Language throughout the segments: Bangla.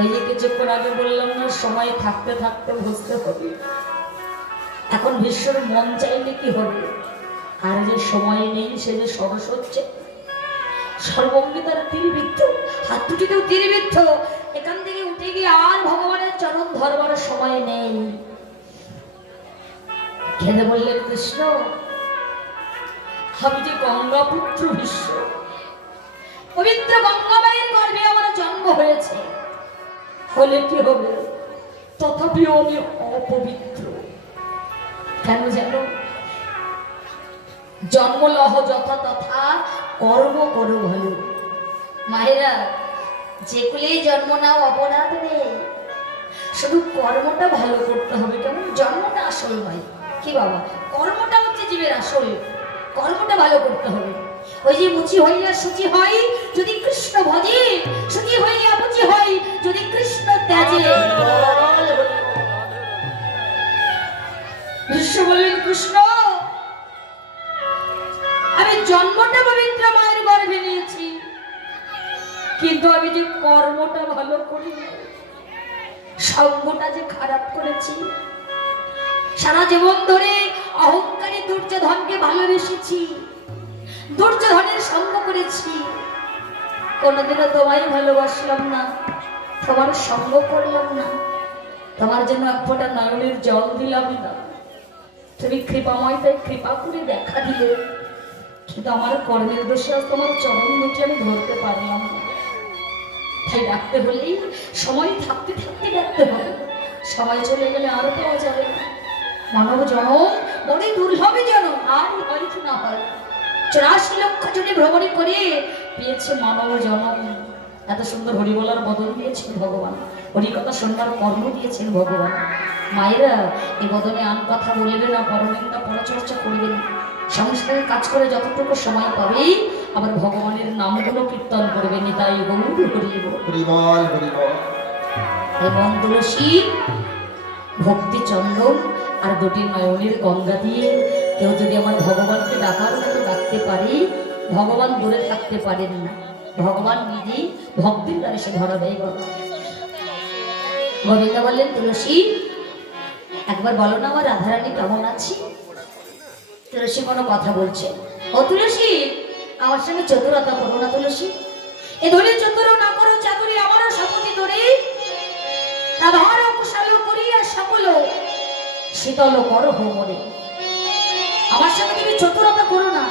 ওই যে কিছুক্ষণ আগে বললাম না, সময় থাকতে থাকতে বুঝতে হবে। এখন ভীষ্মর মন চাইলে কি হবে, আর যে সময় নেই সে যে সরস হচ্ছে, সর্বঙ্গে তারা তীরবিদ্ধ, হাত দুটিতেও তীরবিদ্ধ। এখান থেকে উঠে গিয়ে আর ভগবানের চরণ ধরবার সময় নেই। খেলে বললেন, কৃষ্ণ আমি যে গঙ্গা পুত্র ভীষ্ম, পবিত্র গঙ্গাবাইয়ের গর্ভে আমার জন্ম হয়েছে, হলে কি হবে, তথাপিও আমি অপবিত্র। কেন জানো? জন্ম লহ যথা তথা, কর্ম করো ভালো। মায়েরা, যে কুলেই জন্ম নাও অপরাধ নেই, শুধু কর্মটা ভালো করতে হবে। কেমন? জন্মটা আসল নয় কি বাবা, কর্মটা হচ্ছে জীবের আসল। কর্মটা ভালো করতে হবে। ওই যে মুচি হইয়া সুচি হয় যদি কৃষ্ণ ভজে, সুচি হইয়া মুচি হয় যদি কৃষ্ণ ত্যাজে। ভীষ্ম বললেন, কৃষ্ণ আমি জন্মটা পবিত্র মায়ের গর্ভে নিয়েছি, কিন্তু আমি যে কর্মটা ভালো করি, সঙ্গটা যে খারাপ করেছি। সারা জীবন ধরে অহংকারী দুর্যোধনকে ভালোবেসেছি, দুর্যোধনের সঙ্গ করেছি, কোনোদিনও তোমায় ভালোবাসলাম না, তোমার সঙ্গ করলাম না, তোমার জন্য এক ফোঁটা নয়নের জল দিলাম না। তুমি কৃপাময়, তাই কৃপা করে দেখা দিলে, কিন্তু আমার কর্মের দোষে আজ তোমার চরণ দুটি আমি ধরতে পারলাম না। তাই ডাকতে হলেই সময় থাকতে থাকতে ডাকতে হবে, সময় চলে গেলে আরো পাওয়া যাবে না। মানব জন্ম বড়ই দুর্লভে যেন, আর হয় কি না হয়, 84 লক্ষ জনে ভ্রমণে করে পেয়েছে মানব জন্ম। এত সুন্দর হরি বলার বদল দিয়েছেন ভগবান, হরিকথা শোনবার কর্ম দিয়েছেন ভগবান। মায়েরা, এই বদনে আন কথা বলবেন না, পরনিন্দা পরচর্চা করবেন, সংস্কারের কাজ করে যতটুকু সময় পাবে আবার ভগবানের নামগুলো কীর্তন করবেন। তাই গৌর হরি বল, হরি বল। এবং তুলসী, ভক্তি চন্দন আর দুটি নয়নের গঙ্গা দিয়ে কেউ যদি আমার ভগবানকে ডাকার মতো ডাকতে পারে, ভগবান দূরে থাকতে পারেন না, ভগবান নিজেই ভক্তির দ্বারা সে ধরা দেয়। গোবিন্দ বললেন, তুলসী একবার বলো না আমার রাধারানী কেমন আছি। তুলসী কোনো কথা বলছে, ও তুলসী আমার সঙ্গে চতুরতা করো না। তুলসী এ ধরে চতুর না করো চাতুরি, আমারও শপথি ধরে রাধার কুশল করিয়া সকল শীতল করো মনে। আমার সঙ্গে তুমি চতুরতা করো না,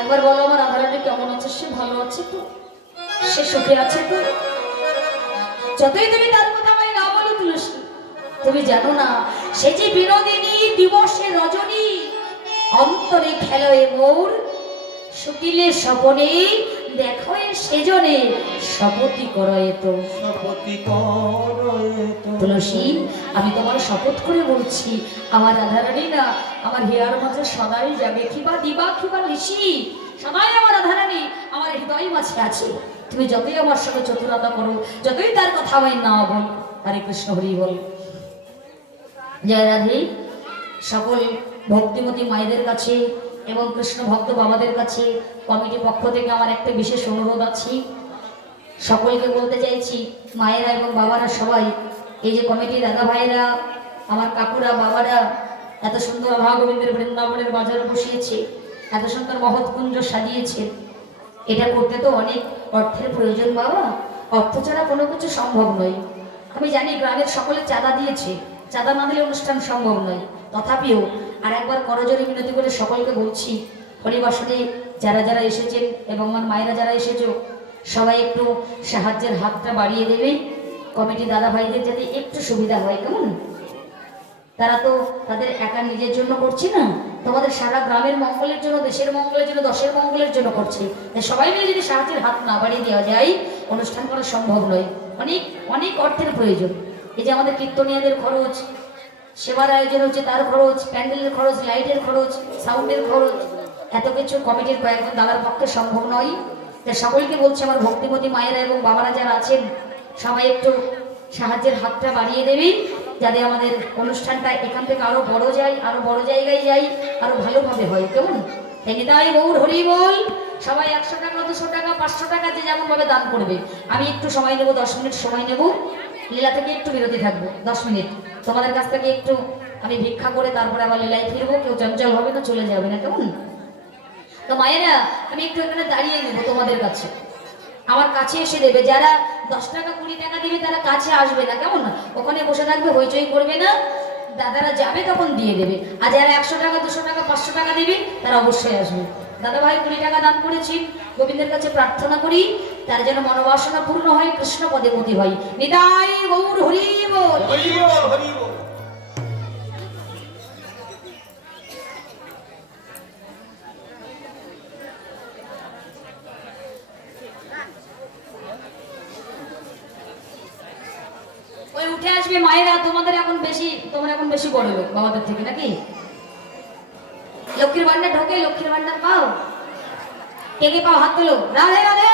একবার বলো আমার রাধারানী কেমন আছে। সে ভালো আছে তো, সে সুখে আছে তো। যতই তুমি তার কথা আমায় না বলো তুলসী, তুমি জানো না সে যে বিনোদিনী দিবসে রজনী, অন্তরে খেলোয় মোর শুকিলে স্বপনে দেখো সেজনে শপথি করয়ে তো। তুলসী আমি তোমার শপথ করে বলছি, আমার রাধারানী না আমার হিয়ার মাঝে সদাই যাবে, কিবা দিবা কিবা নিশি, সদাই আমার রাধারানী আমার হৃদয় মাঝে আছে। তুমি যতই আমার সঙ্গে চতুরতা করো, যতই তার কথা আমায় না বল। হরে কৃষ্ণ, হরি বল। জয় রাধে। সকল ভক্তিমতী মায়েদের কাছে এবং কৃষ্ণ ভক্ত বাবাদের কাছে কমিটির পক্ষ থেকে আমার একটা বিশেষ অনুরোধ আছে। সকলকে বলতে চাইছি, মায়েরা এবং বাবারা সবাই, এই যে কমিটির দাদা ভাইয়েরা, আমার কাকুরা, বাবারা এত সুন্দর রাধা গোবিন্দের বৃন্দাবনের বাজার বসিয়েছে, এত সুন্দর মহৎকুঞ্জ সাজিয়েছে, এটা করতে তো অনেক অর্থের প্রয়োজন বাবা, অর্থ ছাড়া কোনো কিছু সম্ভব নয়। আমি জানি গ্রামের সকলে চাঁদা দিয়েছে, চাঁদা না দিলে অনুষ্ঠান সম্ভব নয়, তথাপিও আর একবার করজোরে মিনতি করে সকলকে বলছি, হরিবাসনে যারা যারা এসেছেন এবং আমার মায়েরা যারা এসেছো সবাই একটু সাহায্যের হাতটা বাড়িয়ে দেবে, কমিটি দাদা ভাইদের যাতে একটু সুবিধা হয়। কেমন? তারা তো তাদের একা নিজের জন্য করছে না, তোমাদের সারা গ্রামের মঙ্গলের জন্য, দেশের মঙ্গলের জন্য, দশের মঙ্গলের জন্য করছে। সবাই মিলে যদি সাহায্যের হাত না বাড়িয়ে দেওয়া যায় অনুষ্ঠান করা সম্ভব নয়, অনেক অনেক অর্থের প্রয়োজন। এই যে আমাদের কীর্তনিয়াদের খরচ, সেবার আয়োজন হচ্ছে তার খরচ, প্যান্ডেলের খরচ, লাইটের খরচ, সাউন্ডের খরচ, এত কিছু কমিটির কয়েকজন দাদার পক্ষে সম্ভব নয়। তাই সকলকে বলছে আমার ভক্তিমতী মায়েরা এবং বাবারা যারা আছেন সবাই একটু সাহায্যের হাতটা বাড়িয়ে দেবে, যাতে আমাদের অনুষ্ঠানটা এখান থেকে আরো বড় যায়, আরো বড় জায়গায় যাই, আরো ভালোভাবে হয়। কেমন? তাই গৌর হরি বল। সবাই 100 টাকা 200 টাকা 500 টাকা যে যেমন ভাবে দান করবে। আমি একটু সময় নেব, 10 মিনিট সময় নেব, লীলা থেকে একটু বিরতি থাকবো 10 মিনিট। তোমাদের কাছ থেকে একটু আমি ভিক্ষা করে তারপরে আবার লীলায় ফিরবো, কেউ চঞ্চল হবে না, চলে যাবে না, কেমন? তো মায়েরা আমি একটু এখানে দাঁড়িয়ে নেবো তোমাদের কাছে, আমার কাছে এসে দেবে। যারা 10 টাকা 20 টাকা দিবে তারা কাছে আসবে না, কেমন? ওখানে বসে থাকবে, হইচই করবে না, দাদারা যাবে তখন দিয়ে দেবে। আর যারা 100 টাকা 200 টাকা 500 টাকা দিবে তারা অবশ্যই আসবে। দাদা ভাই 20 টাকা দান করেছি, গোবিন্দের কাছে প্রার্থনা করি তার যেন মনোবাসনা পূর্ণ হয়, কৃষ্ণ পদে মতি হয়। নিতাই গৌর হরি বল, হরি বল, হরি বল। ওই উঠে আসবে মায়েরা, তোমাদের এখন বেশি, তোমরা এখন বেশি বড় লোক বাবাদের থেকে, নাকি? লক্ষ্মীর ভান্ডার ঢোকে, লক্ষ্মীর ভান্ডার পাও? কে কে পাও? হাত তোলো। রাধে রাধে।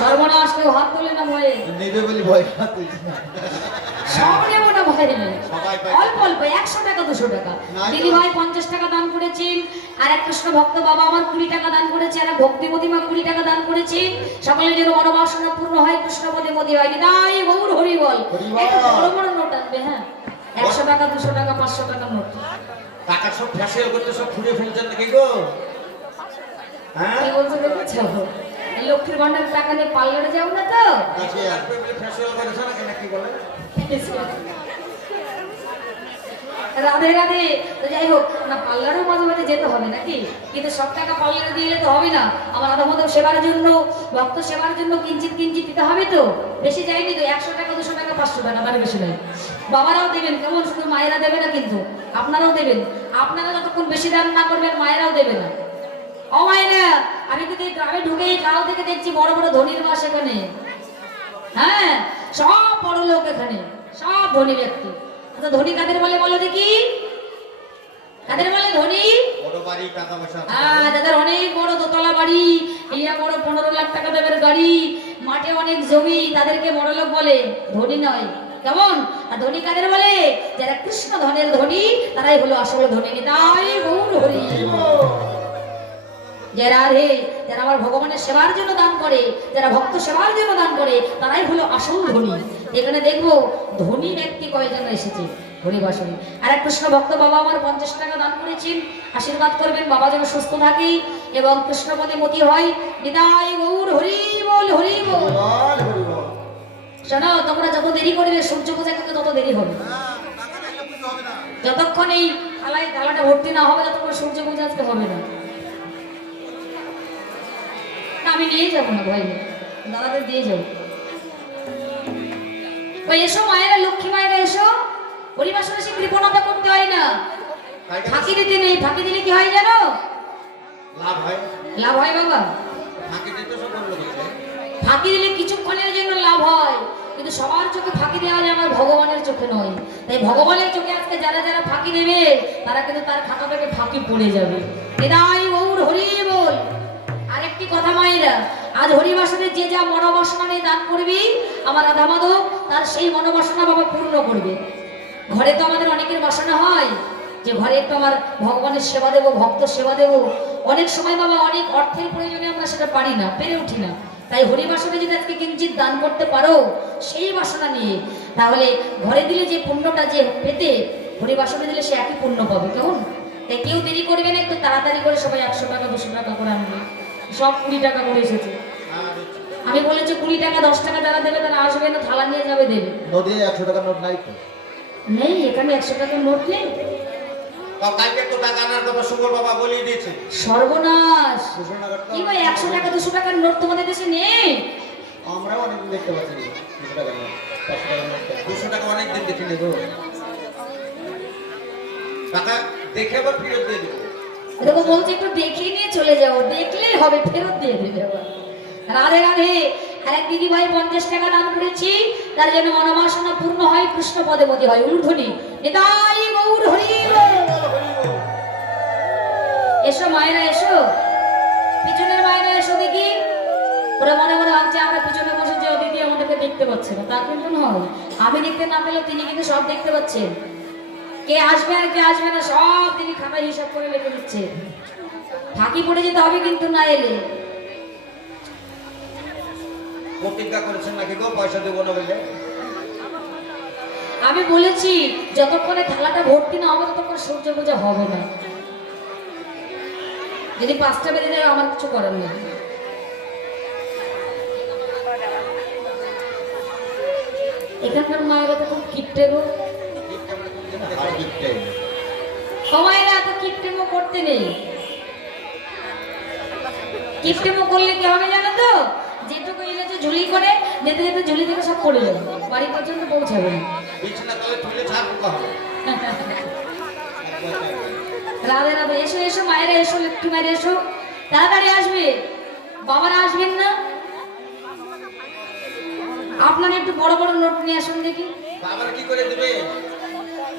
সর্বনাশ, কেউ হাত তোলে না ভয়ে, নেবে বলি ভয় খাতে সব নেবো না ভয়ে, অল্প অল্প 100 টাকা 200 টাকা। দিদি ভাই 50 টাকা দান করেছেন, আর এক কৃষ্ণ ভক্ত বাবা আমার 20 টাকা দান করেছে, আর এক ভক্তিমতী মা 20 টাকা দান করেছে। সকলের যেন মনোবাসনা পূর্ণ হয়, কৃষ্ণপদে মতি হয়। নিতাই গৌর হরি বল। একটু বড় বড় নোট আনবে, হ্যাঁ, 100 টাকা 200 টাকা 500 টাকা নোট। টাকা সব ফ্যাশন করতে সব ফুরিয়ে ফেলছেন নাকি গো? হ্যাঁ, কি বলছো দেখছো? এই লক্ষ্মীর ভান্ডার টাকা নিয়ে পার্লারে যাও না তো? রাধে রাধে। তো যাই হোক না, পার্লারেও মাঝে মাঝে যেতে হবে নাকি, কিন্তু সব টাকা পার্লারে দিলে তো হবে না। আমার আধামত সেবার জন্য, ভক্ত সেবার জন্য কিঞ্চিত কিঞ্চিত দিতে হবে তো। বেশি যায়নি তো, 100 টাকা 200 টাকা 500 টাকা, তার বেশি নয়। বাবারাও দেবেন, কেমন? শুধু মায়েরা দেবে না কিন্তু, আপনারাও দেবেন। আপনারা যতক্ষণ বেশি দান না করবেন মায়েরাও দেবে না। ও মায়েরা, আমি কিন্তু এই গ্রামে ঢুকে এই গাঁও থেকে দেখছি বড় বড় ধনীর বাস এখানে। হ্যাঁ, সব বড় লোক এখানে, সব ধনী ব্যক্তি। আচ্ছা, ধনী কাদের বলে বলো দেখি? কাদের বলে ধনী? বড় বাড়ি, টাকা পয়সা। হ্যাঁ, যাদের অনেক বড় দোতলা বাড়ি, ইয়া বড় 15 লাখ টাকা দামের গাড়ি, মাঠে অনেক জমি, তাদেরকে বড় লোক বলে, ধনী নয়, কেমন? আর ধনী কাদের বলে? যারা কৃষ্ণ ধনের ধনী, তারাই হলো আসল ধনী। নিতাই গৌর হরি বল। যারা রে, যারা আমার ভগবানের সেবার জন্য দান করে, যারা ভক্ত সেবার জন্য দান করে, তারাই হলো আসল ধনী। এখানে দেখবো ধনী ব্যক্তি কয়জন এসেছে হরিবাসনে। আর এক কৃষ্ণ ভক্ত বাবা আমার 50 টাকা দান করেছেন, আশীর্বাদ করবেন বাবা যেন সুস্থ থাকে এবং কৃষ্ণপদে মতি হয়। নিতাই গৌর হরি বল, হরি বল। শোনো, তোমরা যত দেরি করবে সূর্য পূজা কিন্তু তত দেরি হবে। যতক্ষণ এই থালায় থালাটা ভর্তি না হবে ততক্ষণ সূর্য পূজা আজকে হবে না। আমি নিয়ে যাবো না ভাই, দাদাদের দিয়ে যাবো। ওই এসো মায়েরা, লক্ষ্মী মায়েরা এসো। পরিবাসনে সে কৃপণতা করতে হয় না, ফাঁকি দিতে নেই। ফাঁকি দিলে কি হয় জানো? লাভ হয়। লাভ হয় বাবা। ফাঁকি দিতে সব বড় লোক আছে। ফাঁকি দিলে কিছুক্ষণের জন্য লাভ হয়, কিন্তু সবার চোখে ফাঁকি দেওয়া যায়, আমার ভগবানের চোখে নয়। তাই ভগবানের চোখে আজকে যারা যারা ফাঁকি দেবে তারা কিন্তু তার খাতা থেকে ফাঁকি পড়ে যাবে। নিতাই গৌর হরি বল। আরেকটি কথা মায়েরা, আজ হরিবাসনে যে যা মনোবাসনা নিয়ে দান করবি, আমার রাধা মাধব তার সেই মনোবাসনা বাবা পূর্ণ করবে। ঘরে তো আমাদের অনেকের বাসনা হয় যে ঘরে একটু আমার ভগবানের সেবা দেবো, ভক্ত সেবা দেবো। অনেক সময় বাবা অনেক অর্থের প্রয়োজনে আমরা সেটা পারি না, পেরে উঠি না। তাই হরিবাসনে যদি আজকে কিঞ্চিত দান করতে পারো সেই বাসনা নিয়ে, তাহলে ঘরে দিলে যে পুণ্যটা যে পেতে, হরিবাসনে দিলে সে একই পুণ্য পাবে, কেমন? তাই কেউ দেরি করবে না, একটু তাড়াতাড়ি করে সবাই 100 টাকা 200 টাকা করে আনবে। সব 20 টাকা করে এসেছে। আমি বলেছি 20 টাকা 10 টাকা যারা দেবে তারা আসবে না, থালা নিয়ে যাবে, দেবে। নদী 100 টাকা নোট নাই তো? নেই, এখানে 100 টাকার নোট নেই। কালকে তো টাকা আনার কথা সুবল বাবা বলিয়ে দিয়েছে। সর্বনাশ, কি ভাই 100 টাকা 200 টাকার নোট তোমাদের দেশে নেই? আমরা অনেকদিন দেখতে পাচ্ছি 200 টাকা নোট, 500 টাকা নোট। 200 টাকা অনেকদিন দেখিনি গো। টাকা দেখে আবার ফেরত দিয়ে দেবো। দেখো বলছি একটু দেখিয়ে নিয়ে চলে যাও, দেখলেই হবে, ফেরত দিয়ে দেবে আবার। রাধে রাধে। আর এক দিদি ভাই 50 টাকা দান করেছি, তার জন্য মনোবাসনা পূর্ণ হয়, কৃষ্ণ পদে মতি হয়। উর্ধ্বনি নিতাই গৌর হরি বল। এসো মায়েরা এসো, পিছনের মায়েরা এসো দেখি। ওরা মনে মনে ভাবছে আমরা পিছনে বসে যে দিদি আমাদেরকে দেখতে পাচ্ছে না, তা কিন্তু নয়। আমি দেখতে না পেলে তিনি কিন্তু সব দেখতে পাচ্ছেন। কে আসবে আর কে আসবে না সব তিনি খাতায় হিসাব করে লিখে দিচ্ছেন। ফাঁকি পড়ে যেতে হবে কিন্তু না এলে। প্রতিজ্ঞা করেছেন নাকি গো পয়সা দেবো না বলে? আমি বলেছি যতক্ষণে থালাটা ভর্তি না হবে ততক্ষণ সূর্য পূজা হবে না। যদি 5টা বেজে যায় আমার কিছু করার নেই। এখানকার মায়েরা তো খুব কিপটে গো। আর গিফটে মায়েরা এত কিপটেমো করতে নেই। কিপটেমো করলে কি হবে জানো তো? যেটুকু এনেছে ঝুলি করে যেতে যেতে ঝুলি থেকে সব পড়ে যাবে, বাড়ি পর্যন্ত পৌঁছাবে না। বিছানা তলে তুলে ছাড় পোকা হবে। রাধে রাধে। এসো এসো মায়েরা, এসো লক্ষ্মী মায়েরা, এসো তাড়াতাড়ি আসবে। বাবারা আসবেন না? আপনারা একটু বড় বড় নোট নিয়ে আসুন দেখি। বাবার কি করে দিবে?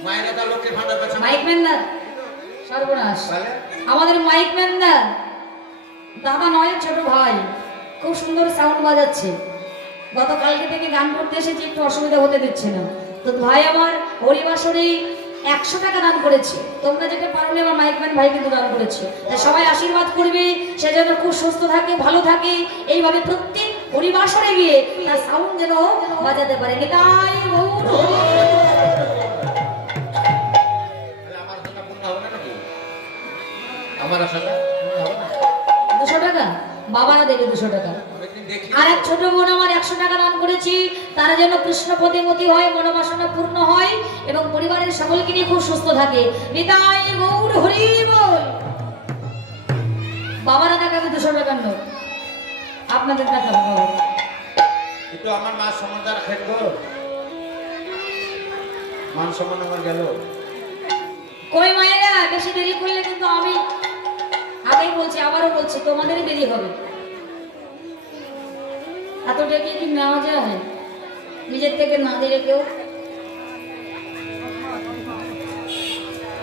মায়েরা তার লক্ষ্মীর ভান্ডার পেছনে মাইক ম্যান দা, সর্বনাশ। আমাদের মাইক ম্যান দা দাদা নয়, ছোট ভাই, খুব সুন্দর সাউন্ড বাজাচ্ছে। গতকালকে থেকে গান করতে এসেছি, একটু অসুবিধা হতে দিচ্ছে না। তো ভাই আমার হরিবাসরে 100 টাকা দান করেছে। তোমরা যেটা পারলে আমার মাইক ম্যান ভাই কিন্তু দান করেছে। তাই সবাই আশীর্বাদ করবে সে যেন খুব সুস্থ থাকে, ভালো থাকে। এইভাবে প্রত্যেক হরিবাসরে গিয়ে তার সাউন্ড যেন বাজাতে পারে। তাই আমার আশাটা পূর্ণ হবে না নাকি? আমার আশাটা পূর্ণ হবে না? 200 টাকা বাবারা দেবে, 200 টাকা। অনেকদিন দেখি আর এক ছোট বোন আমার 100 টাকা দান করেছি। তারা যেন কৃষ্ণ পদেমতি হয়, মনোবাসনা পূর্ণ হয় এবং পরিবারের সকলকে নিয়ে খুব সুস্থ থাকে। নিতাই গৌর হরি বল। বাবারা দেখাবে 200 টাকার নোট, আপনাদের দেখাবে বাবা। একটু আমার মা সম্মানটা রাখেন গো। মান সম্মান আমার গেল। কই মায়েরা, বেশি দেরি করলে কিন্তু আমি আগেই বলছি, আবারও বলছি, তোমাদেরই দেরি হবে। এত ডেকে কি নেওয়া যায় নিজের থেকে না দিলে কেউ?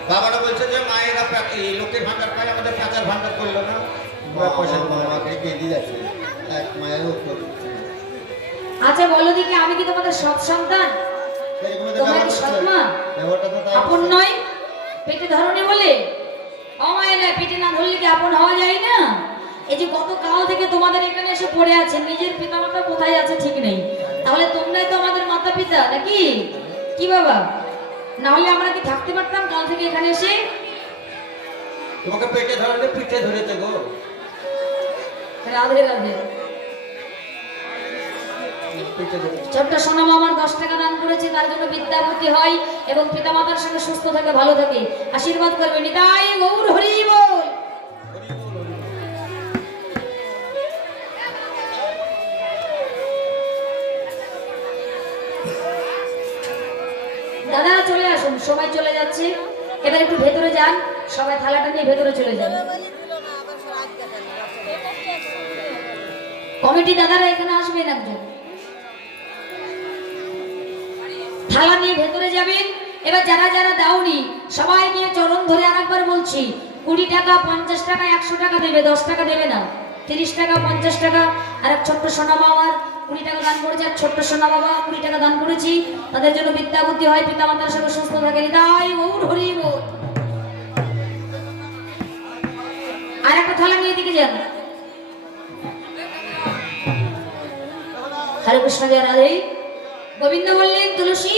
বাবারা বলছে যে মায়েরা এই লোকের ভান্ডার পায়, আমাদের পাচার ভান্ডার করলো না। পয়সা মামাকে বেঁধে যাচ্ছে এক মায়ের উপর। আচ্ছা বলো দেখি, আমি কি তোমাদের সৎ সন্তান? তোমরা কি সৎ মা? আপন নয়? পেটে ধরনি বলে অমায়েরা পেটে না ধরলে কি আপন হওয়া যায় না? এই যে গতকাল থেকে তোমাদের এখানে এসে পড়ে আছে, নিজের পিতামাতা কোথায় আছে ঠিক নেই, তাহলে তোমরাই তো আমাদের মাতা পিতা নাকি? কি বাবা, না হলে আমরা কি থাকতে পারতাম কাল থেকে এখানে এসে? তোমাকে পেটে ধরলে পিঠে ধরেছে গো। রাধে রাধে। পিঠে ধরেছে। ছোট্ট সোনা আমার 10 টাকা দান করেছে, তার জন্য বিদ্যা বুদ্ধি হয় এবং পিতামাতার সঙ্গে সুস্থ থাকে, ভালো থাকে। আশীর্বাদ করবে। নিতাই গৌর হরি বল। দাদা চলে আসুন, সবাই চলে যাচ্ছে। এবার একটু ভেতরে যান, সবাই থালাটা নিয়ে ভেতরে চলে যান। কমিটি দাদারা এখানে আসবেন, একজন থালা নিয়ে ভেতরে যাবেন। এবার যারা যারা দাওনি সবাই নিয়ে চরণ ধরে আরেকবার বলছি, 20 টাকা, 50 টাকা, 100 টাকা দেবে, 10 টাকা দেবে না। 30 টাকা, 50 টাকা। আর এক ছোট্ট সোনা আমার 20 টাকা দান করেছে, আর ছোট্ট সোনা বাবা 20 টাকা দান করেছি। তাদের জন্য বিদ্যা বুদ্ধি হয়, পিতা মাতার সঙ্গে সুস্থ থাকে। তাই গৌর হরি বল। আর একটা থালা নিয়ে দিকে যান। হরে কৃষ্ণ জয় রাধে। গোবিন্দ বললেন, তুলসী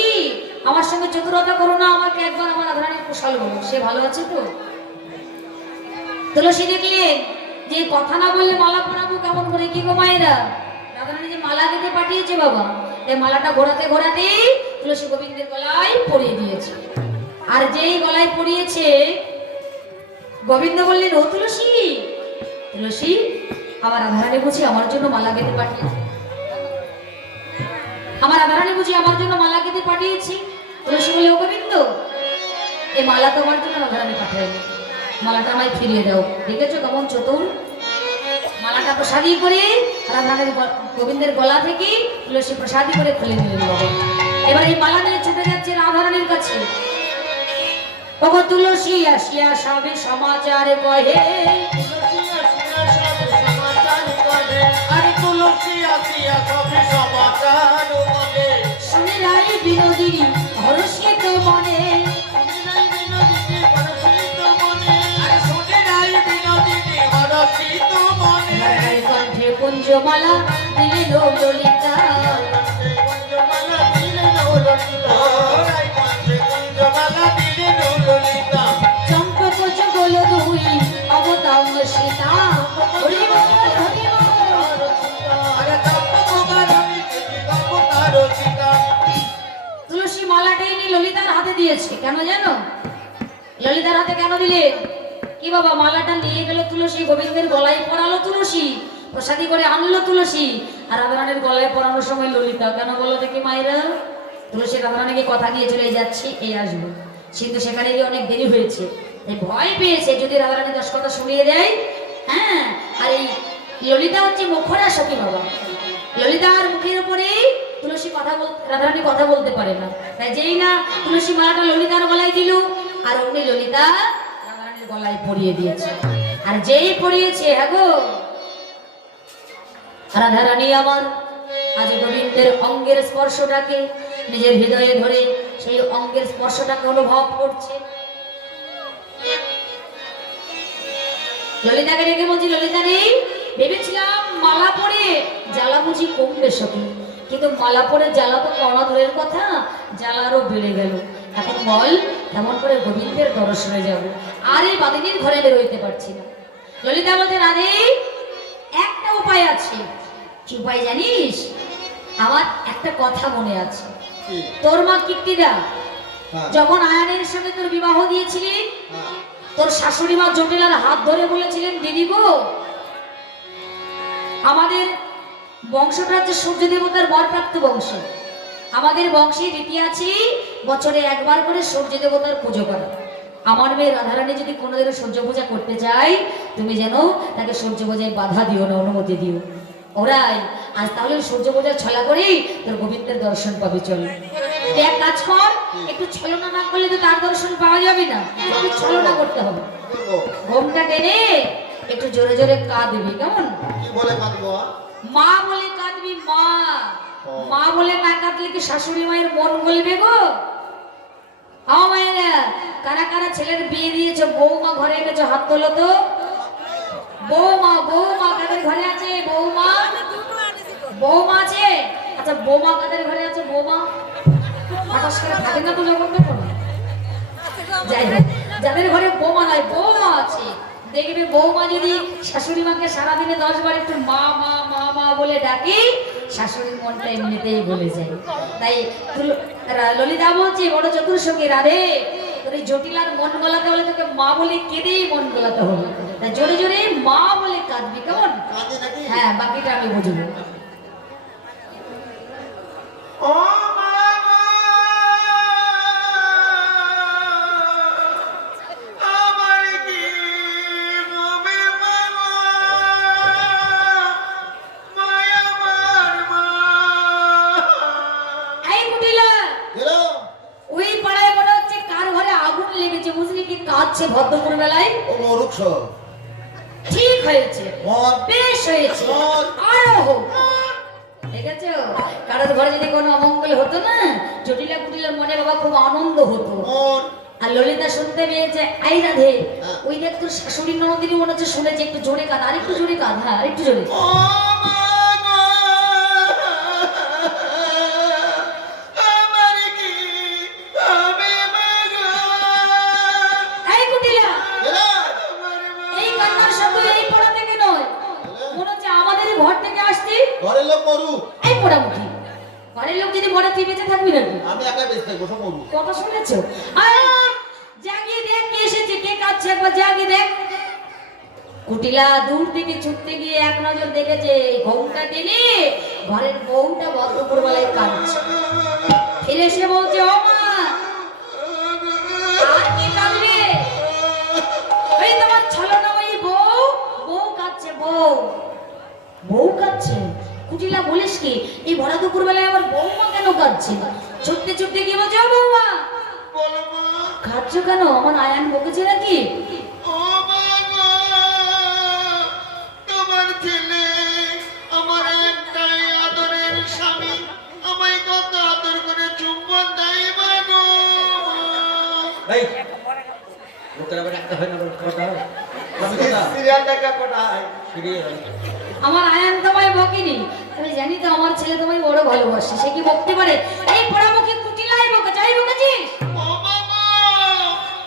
আমার সঙ্গে চতুরতা করো না, আমাকে একবার আমার রাধারানীর কুশল বলো, সে ভালো আছে তো? তুলসী দেখলেন যে কথা না বললে মালা পরাবো কেমন করে? কি গো মায়েরা, রাধারানী যে মালা গেঁথে পাঠিয়েছে বাবা, এই মালাটা ঘোরাতে ঘোরাতে তুলসী গোবিন্দের গলায় পরিয়ে দিয়েছে। আর যেই গলায় পরিয়েছে, গোবিন্দ বললেন, ও তুলসী, তুলসী আমার রাধারানী বুঝি আমার জন্য মালা গেঁথে পাঠিয়েছে, আমার রাধারানী বুঝি আমার জন্য মালা গেঁথে পাঠিয়েছি। তুলসী বলে, ও গোবিন্দ, এই মালা তোমার জন্য রাধারানী পাঠায়নি, মালাটা আমায় ফিরিয়ে দাও। দেখেছো কেমন চতুর? মালাটা প্রসাদী করে রাধারানীর গোবিন্দের গলা থেকে তুলসী প্রসাদী করে খুলে নিলেন বাবা। এবার এই মালা নিয়ে ছুটে যাচ্ছে রাধারানীর কাছে। ওগো তুলসী আসিয়া সবে সমাচার কহে, আরে তুলসী আসিয়া সবে সমাচার বলে, শুনে নাই বিনোদিনী হরষিত মনে, শুনে নাই বিনোদিনী হরষিত মনে, আরে শুনে নাই বিনোদিনী কুঞ্জমালা দিলেন ও ললিতা। কুঞ্জমালা দিলেন ও ললিতা, কুঞ্জমালা দিলেন ও ললিতা। চম্পক যুগল দুই অবতাম সীতা। হরি বল, হরি বল। আরে চম্পকমালা দিলেন অবতার সীতা। তুলসী মালাটা ইনি ললিতার হাতে দিয়েছে, কেন জানো? ললিতার হাতে কেন দিলেন? কি বাবা, মালাটা নিয়ে গেল তুলসী, গোবিন্দের গলায় পরালো তুলসী, প্রসাদী করে আনলো তুলসী, আর রাধারানীর গলায় পরানোর সময় ললিতা। কেন বলো দেখি মায়েরা? তুলসী রাধারানীকে কথা দিয়ে চলে যাচ্ছি, এই আসবো, কিন্তু সেখানে গিয়ে অনেক দেরি হয়েছে, এই ভয় পেয়েছে যদি রাধারানী 10 কথা শুনিয়ে দেয়। হ্যাঁ, আর এই ললিতা হচ্ছে মুখরা সখী বাবা। ললিতার মুখের উপরেই তুলসী কথা বল, রাধারানী কথা বলতে পারে না, তাই যেই না তুলসী মালাটা ললিতার গলায় দিল, আর অমনি ললিতা রাধারানীর গলায় পরিয়ে দিয়েছে। আর যেই পরিয়েছে, হ্যাঁ গো রাধারানী আমার আজ গোবিন্দের অঙ্গের স্পর্শটাকে নিজের হৃদয়ে ধরে সেই অঙ্গের স্পর্শটাকে অনুভব করছে। ললিতাকে রেখে বলছি, ললিতা নেই, ভেবেছিলাম মালা পরে জ্বালা বুঝি কমবে সখী, কিন্তু মালা পরে জ্বালা তো কড়া দূরের কথা, জ্বালা আরো বেড়ে গেল। এখন বল কেমন করে গোবিন্দের দর্শনে যাব, আর এই বাদিনীর ঘরে বেরোইতে পারছি না। ললিতা বলতে, রাধে একটা উপায় আছে। কি উপায় জানিস? আমার একটা কথা মনে আছে। কি? তোর মা কীর্তিদা হ্যাঁ, যখন আয়ানের সঙ্গে তোর বিবাহ দিয়েছিলি, হ্যাঁ, তোর শাশুড়ি মা জটিলার হাত ধরে বলেছিলেন, দিদি গো আমাদের বংশটা হচ্ছে সূর্য দেবতার বরপ্রাপ্ত বংশ, আমাদের বংশে রীতি আছে বছরে একবার করে সূর্য দেবতার পুজো করা। আমার মেয়ে রাধারানী যদি কোনোদিনও সূর্য পূজা করতে চায়, তুমি যেন তাকে সূর্য পূজায় বাধা দিও না, অনুমতি দিও। ওরাই আজ তাহলে সূর্য পূজার ছলা করেই তোর গোবিন্দের দর্শন পাবি। চল তুই এক কাজ কর, একটু ছলনা না করলে তো তার দর্শন পাওয়া যাবে না, একটু ছলনা করতে হবে। বলবো। ঘোমটা টেনে একটু জোরে জোরে কাঁদবি, কেমন? কি বলে কাঁদবো? মা বলে কাঁদবি, মা। ও। মা বলে না কাঁদলে কি শাশুড়ি মায়ের মন গলবে গো? আমার মায়েরা কারা কারা ছেলের বিয়ে দিয়েছো, বৌমা ঘরে এনেছো, হাত তোলো তো। বৌমা, বৌমা কাদের ঘরে আছে? বৌমা, বৌমা আছে? আচ্ছা বৌমা কাদের ঘরে আছে? বৌমা হঠাৎ করে থাকে না তো যখন তখন। যাই হোক, যাদের ঘরে বৌমা নাই, বৌমা আছে, দেখবে বৌমা যদি শাশুড়ি মাকে সারাদিনে 10 বার একটু মা মা মা মা বলে ডাকি, শাশুড়ির মনটা এমনিতেই গলে যায়। তাই ললিতা বলছে, বড় চতুর সঙ্গী রাধে, তোর এই জটিলার মন গলাতে হলে তোকে মা বলে কেঁদেই মন গলাতে হবে। তাই জোরে জোরে মা বলে কাঁদবি, কেমন? কাঁদে নাকি? হ্যাঁ, বাকিটা আমি বুঝবো। ও মা গো, আমার কি হবে মা গো, মায়া আমার মা। এই কুটিলা, গেলো? ওই পাড়ায় মনে হচ্ছে কার ঘরে আগুন লেগেছে, বুঝলি? কি কাঁদছে ভদ্রপুর বেলায়। ও মরুক্ষ। ঠিক হয়েছে, মদ। বেশ হয়েছে, মদ। আরো হোক। দেখেছো, কারোর ঘরে যদি কোনো অমঙ্গল হতো না, জটিলা কুটিলার মনে বাবা খুব আনন্দ হতো। মদ। আর ললিতা শুনতে পেয়েছে, আই রাধে, হ্যাঁ। ওই দেখ তোর শাশুড়ি ননদিনী মনে হচ্ছে শুনেছে, একটু জোরে কাঁদ, আর একটু জোরে কাঁদ, হ্যাঁ আর একটু জোরে। ও মা গো, আমার কি হবে মা গো, এই কুটিলা, গেলো? আমার মা। এই কান্নার শব্দ এই পড়া থেকে নয়, মনে হচ্ছে আমাদের ঘর থেকে আসছি। ঘরের লোক মরুক। এই পোড়ামুখী, ঘরের লোক যদি মরে তুই বেঁচে থাকবি নাকি? আমি একা বেঁচে থাকবো, সব মরুক। কথা শুনেছো? আরে জাগিয়ে দেখ কে এসেছে, কে কাঁদছে, একবার জাগিয়ে দেখ। কুটিলা দূর থেকে ছুটতে গিয়ে এক নজর দেখেছে ঘোমটা টেনে ঘরের বউটা ভদ্রপুর বেলায় কাঁদছে। ফিরে এসে বলছে, ও মা, আর কে কাঁদবে? ওই তোমার ছলনা, ওই বউ, বউ কাঁদছে, বউ, বউ কাঁদছে। কুটিলা বলিস কি, এই ভরা দুপুর বেলায় আমার বউমা কেন কাঁদছে? ছুটতে ছুটতে গিয়ে বলছে, ও বৌমা বলো মা। কাঁদছো কেন? আমার আয়ান বকেছে নাকি? ও মা গো, তোমার ছেলে আমার একটাই আদরের স্বামী, আমায় কত আদর করে চুম্বন দেয় মা গো। এই, লোকের আবার একটা হয় না, বলে কথা হয়। আমি কথা। সিরিয়াল দেখা কোথায়? সিরিয়াল। আমার আয়ান তোমায় বকেনি, আমি জানি তো আমার ছেলে তোমায় বড় ভালোবাসে, সে কি বকতে পারে? এই পোড়ামুখী কুটিলাই বকে, যাই বকেছিস? ও বাবা,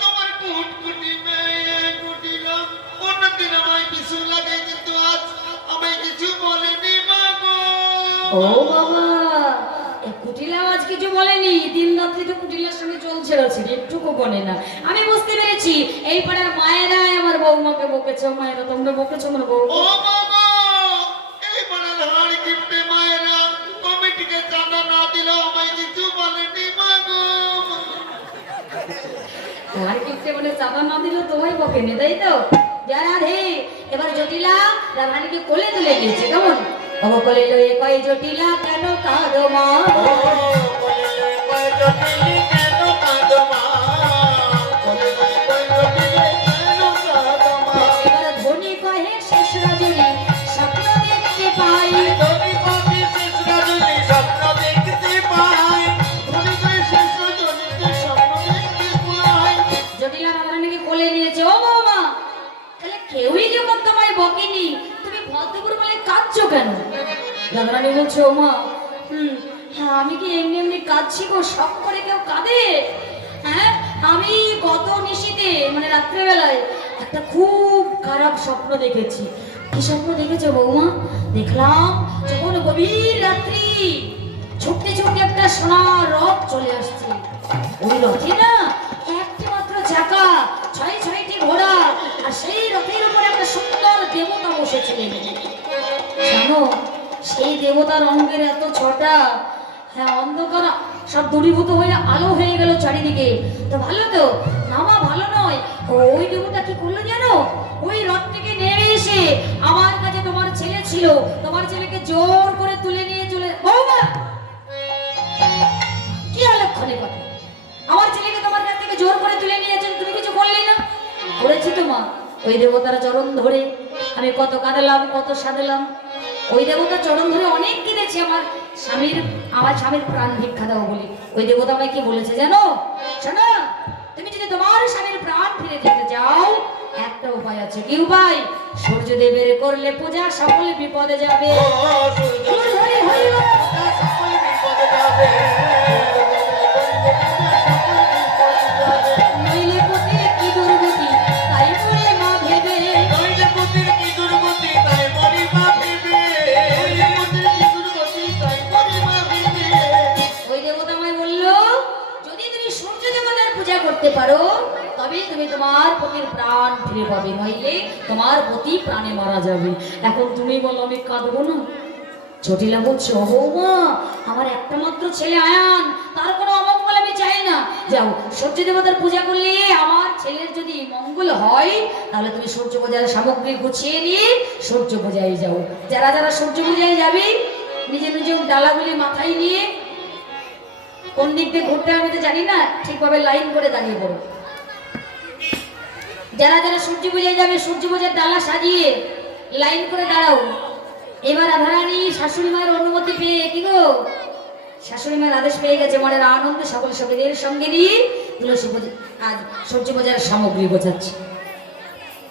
তোমার কুটকুটি মেয়ে কুটিলাম, অন্যদিন আমায় কিছু লাগে, কিন্তু আজ আমায় কিছু বলেনি মা গো। ও বাবা, এই কুটিলা আজ কিছু বলেনি, দিন রাত্রি তো কুটিলার সঙ্গে চলছে রয়েছে, একটুকু বলে না। আমি বুঝতে পেরেছি এই পাড়ার মায়েরাই আমার বৌমাকে বকেছে। মায়েরা তোমরা বকেছো আমার বউ? ও বাবা, এই পাড়ার হাড় কিপটে মায়েরা কমিটিকে চাঁদা না দিলেও আমায় কিছু বলেনি মা গো। আর কিপটে বলে চাপা না দিল তোমায় বকেনি, তাই তো? যা রাধে, এবার জটিলা রাধারানীকে কোলে তুলে নিয়েছে, কেমন? বাবা কোলে লয়ে কয় জটিলা কেন কাঁদো মা? এবার ধনী কহে শেষ রজনী স্বপ্ন দেখতে পাই। জটিলা রাধারানীকে কোলে নিয়েছে। ও বৌমা, তাহলে কেউই যখন তোমায় বকেনি, তুমি ভদ্রপুর বলে কাঁদছো কেন? রাধারানী বলছে, ও মা, হ্যাঁ আমি কি এমনি এমনি কাঁদছি গো? শখ করে কেউ কাঁদে? হ্যাঁ, আমি গত নিশীতে মানে রাত্রেবেলায় একটা খুব খারাপ স্বপ্ন দেখেছি। কি স্বপ্ন দেখেছো বৌমা? দেখলাম যখন গভীর রাত্রি ছুটতে ছুটতে একটা সোনার রথ চলে আসছে। ওই রথে না একটি মাত্র চাকা, ছয় ছয়টি ঘোড়া, আর সেই রথের উপরে একটা সুন্দর দেবতা বসেছিলেন। জানো, সেই দেবতার অঙ্গের এত ছটা, হ্যাঁ অন্ধকার সব দূরীভূত হয়ে আলো হয়ে গেল চারিদিকে। তো ভালো তো না মা? ভালো নয়। ওই দেবতা কি করলো জানো? ওই রথ থেকে নেমে এসে আমার কাছে তোমার ছেলে ছিল, তোমার ছেলেকে জোর করে তুলে নিয়ে চলে। বৌমা, কি অলক্ষণে কথা! আমার ছেলেকে তোমার কাছ থেকে জোর করে তুলে নিয়েছেন, তুমি কিছু বললে না? করেছি তো মা। ওই দেবতার চরণ ধরে আমি কত কাঁদলাম, কত সাধলাম। ওই দেবতার চরণ ধরে অনেক কেঁদেছি আমার স্বামীর প্রাণ ভিক্ষা দাও বলে। ওই দেবতা আমায় কি বলেছে জানো? শোনো, তুমি যদি তোমার স্বামীর প্রাণ ফিরে যেতে চাও, একটা উপায় আছে। কি উপায়? সূর্যদেবের করলে পূজা, সকলে বিপদে যাবে। হরি হরি বল। নইলে পতির কি দুর্গতি, তাই বলে মা ভেবে। ওই দেবতা আমায় বললো, যদি তুমি সূর্য দেবতার পূজা করতে পারো তবে তুমি তোমার পতির প্রাণ ফিরে পাবে, নইলে তোমার পতি প্রাণে মারা যাবে। এখন তুমি বলো আমি কাঁদবো না? জটিলা বলছে, ও বৌমা, আমার একটা মাত্র ছেলে আয়ান, তার কোনো অমঙ্গল আমি চাই না। যাও, সূর্য দেবতার পূজা করলে আমার ছেলের যদি মঙ্গল হয়, তাহলে তুমি সূর্য পূজার সামগ্রী গুছিয়ে নিয়ে সূর্য পূজায় যাও। যারা যারা সূর্য পূজায় যাবে, নিজে নিজে ডালাগুলি মাথায় নিয়ে কোন দিক দিয়ে ঘুরতে আমি তো জানি না, ঠিকভাবে লাইন করে দাঁড়িয়ে পড়ো। যারা যারা সূর্য পূজায় যাবে, সূর্য পূজার ডালা সাজিয়ে লাইন করে দাঁড়াও। এবার রাধারানী শাশুড়ি মায়ের অনুমতি পেয়ে, কি গো, শাশুড়ি মায়ের আদেশ পেয়ে গেছে, মনের আনন্দে সকল সখীদের সঙ্গে নিয়ে তুলসী পূজা আজ সূর্য পূজার সামগ্রী বোঝাচ্ছে।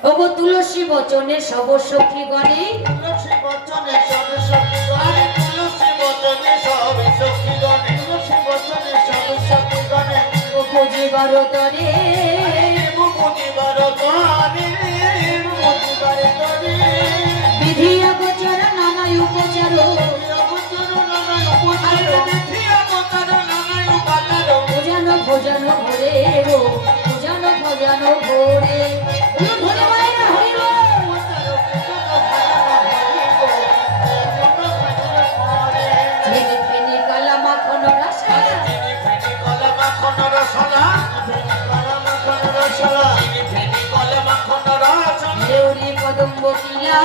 ওগো তুলসী বচনে সব সখী গণে, বুঝিবার তরে বিধি অগোচর নানা উপচার, ভোজানো ভোজানো ভোরে গো, ভোজানো ভোজানো ভোরে। ধরে মায়েরা হইল ফেনি কলা মাখন দেউরি কদম্ব কিলা,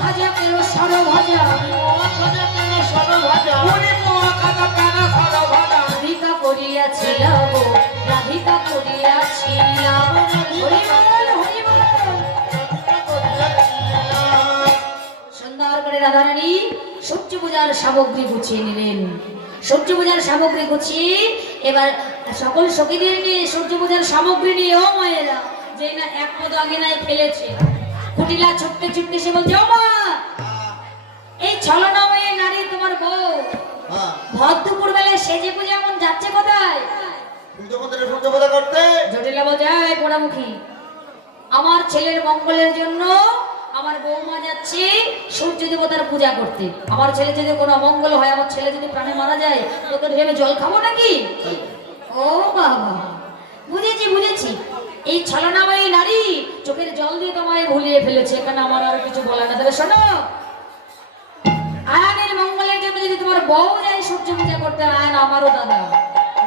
খাজা কেউ সর ভাজা, রাধিকা করিয়াছিলাম, রাধিকা করিয়াছিলাম। সুন্দর করে রাধারানী সূর্য পূজার সামগ্রী গুছিয়ে নিলেন। সূর্য পূজার সামগ্রী গুছিয়ে এবার সকল সখীদের নিয়ে সূর্য পূজার সামগ্রী নিয়ে, ও মায়েরা যে না এক পদ আগে নাই ফেলেছে। কুটিলা ছুটতে ছুটতে সে বলছে, ও মা, এই ছলনাময়ী নারী তোমার বউ হ্যাঁ ভর দুপুর বেলায় সেজে পুজে এমন যাচ্ছে কোথায়? সূর্য মন্দিরে সূর্য পূজা করতে। জটিলা বোঝায় পোড়ামুখী, আমার ছেলের মঙ্গলের জন্য আমার বৌমা যাচ্ছে সূর্য দেবতার পূজা করতে। আমার ছেলে যদি কোনো অমঙ্গল হয়, আমার ছেলে যদি প্রাণে মারা যায়, তোকে ভেবে জল খাবো নাকি? ও বাবা, বুঝেছি বুঝেছি, এই ছলনাময়ী নারী চোখের জল দিয়ে তোমায় ভুলিয়ে ফেলেছে। এখানে আমার আর কিছু বলার না। তবে শোনো, আয়নের মঙ্গলের জন্য যদি তোমার বউ যায় সূর্য পূজা করতে, আয়ন আমারও দাদা,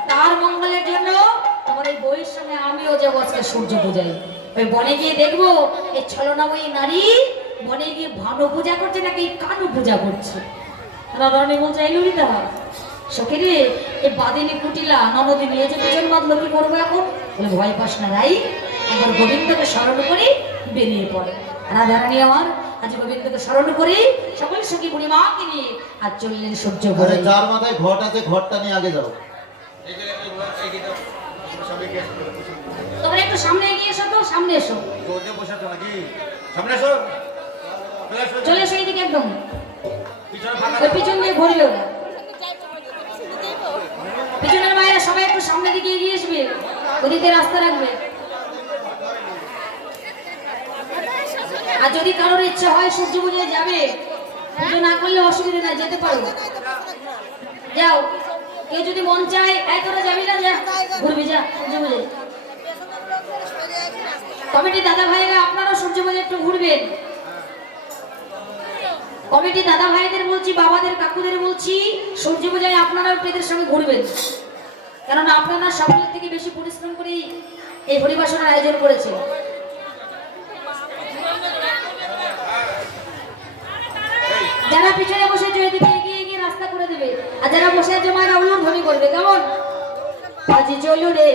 তার মঙ্গলের জন্য তোমার এই বউয়ের সঙ্গে আমিও যাবো আজকে সূর্য পূজায়। ওই বনে গিয়ে দেখবো এই ছলনাময়ী নারী বনে গিয়ে ভানু পূজা করছে নাকি কানু পূজা করছে। রাধারানী বলছে, এই ললিতা সখী রে, এই বাদিনী কুটিলা ননদী নিয়ে যে দুজন বাঁধলো, কি করবো এখন? বলে, ভয় পাস না রাই, একবার গোবিন্দকে স্মরণ করে বেরিয়ে পড়ে। রাধারানী আমার আজ গোবিন্দকে স্মরণ করে সকল সখী বুড়ি মাকে নিয়ে আর চললেন সূর্য আরে করে। যার মাথায় ঘট আছে ঘরটা নিয়ে আগে যাও। এই যে এই যে সবাই গেছে তোমরা একটু সামনে এগিয়ে এসো, তো সামনে এসো, রোদে বসাতো নাকি? সামনে এসো, চলে এসো। চলে এসো এইদিকে একদম, পিছনে ফাঁকা ওই পিছন দিয়ে ঘুরবে ওরা। পিছনের মায়েরা সবাই একটু সামনের দিকে এগিয়ে আসবে, ওদিকে রাস্তা রাখবে। আর যদি কারোর ইচ্ছা হয় সূর্য পূজায় যাবে, পুজো না করলে অসুবিধা নাই, যেতে পারো, যাও। কেউ যদি মন চায়, এই তোরা যাবি না, যা ঘুরবি, যা সূর্য পূজায়। কমিটি দাদা ভাইরা আপনারাও সূর্য পূজায় একটু ঘুরবেন। কমিটি দাদা ভাইদের বলছি, বাবাদের কাকুদের বলছি, সূর্য পূজায় আপনারাও একটু এদের সঙ্গে ঘুরবেন, কেননা আপনারা সকলের থেকে বেশি পরিশ্রম করেই এই হরিবাসনের আয়োজন করেছে। যারা পিছনে বসে এদিকে এগিয়ে এগিয়ে রাস্তা করে দেবে, আর যারা বসে আছে মায়েরা উলুধ্বনি করবে, কেমন? আজ চলো রে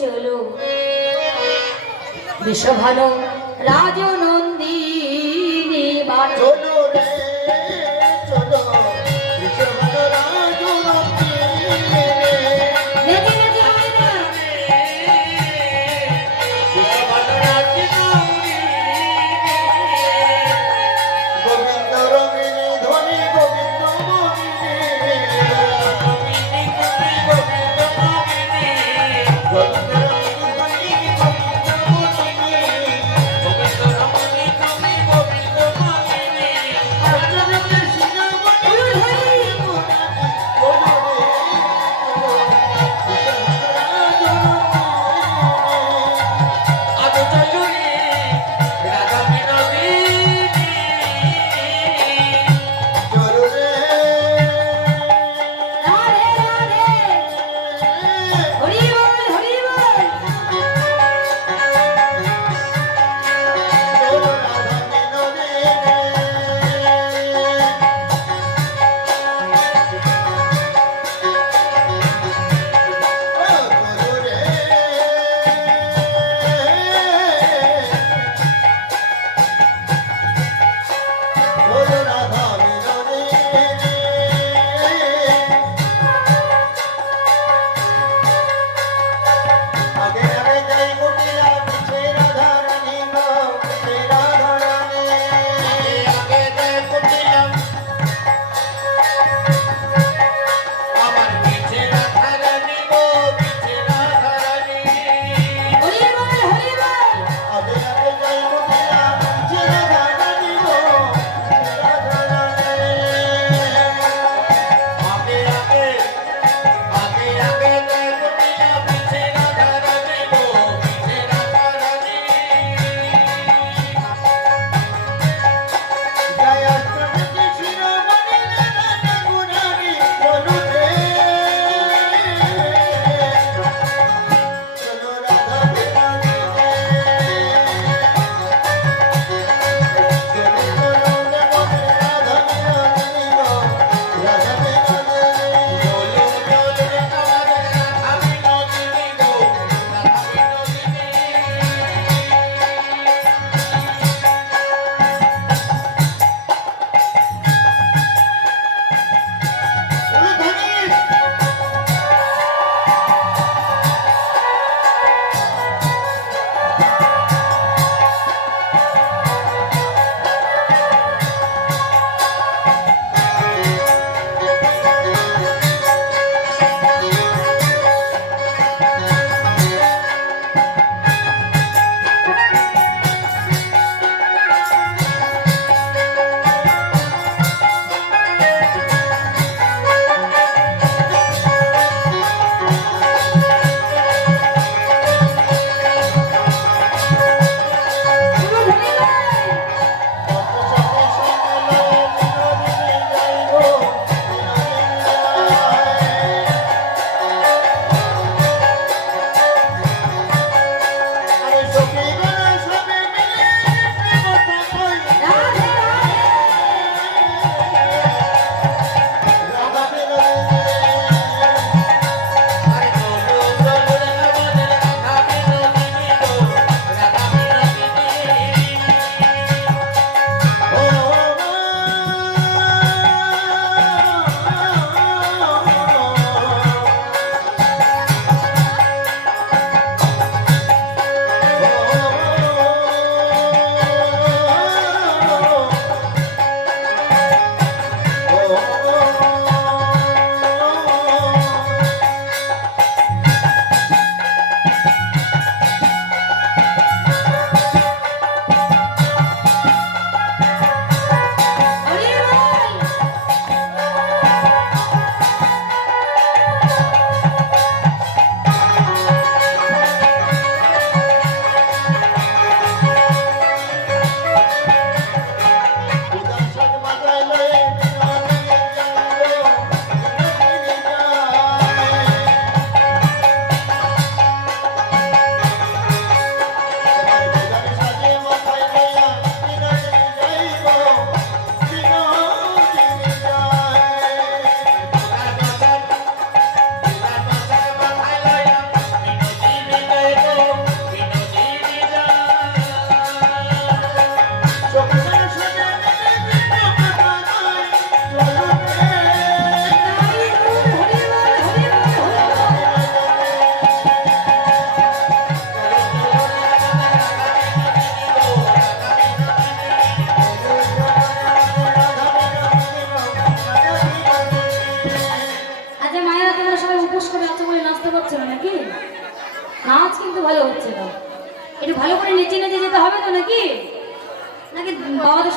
চলো বিশ্ব ভালো রাজনন্দিনী বাণ। চলো রে চলো, বিশ্বভানু রাজনন্দিনী রে। নেচে নেচে হবে না। বিশ্বভানু রাজনন্দিনী রে। গোবিন্দ রঙ্গিনী ধ্বনি গোবিন্দ মোহিনী রে। গোবিন্দ মোহিনী, গোবিন্দ রঙ্গিনী ধ্বনি গোবিন্দ মোহিনী। গোবিন্দ রঙ্গিনী ধ্বনি গোবিন্দ মোহিনী।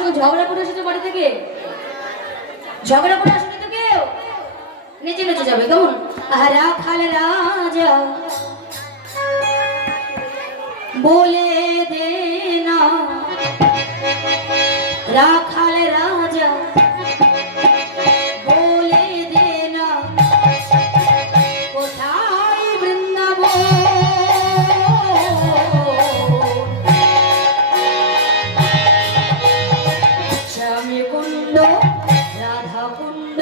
সঙ্গে ঝগড়া করে এসেছো বাড়ি থেকে? ঝগড়া করে আসেনি তো কেউ? নেচে নেচে যাবে কেমন? রাখাল রাজা বলে দে না, রাখাল রাজা বলে দে না, কোথায় বৃন্দাবন? শ্যামী কুণ্ড রাধা কুণ্ড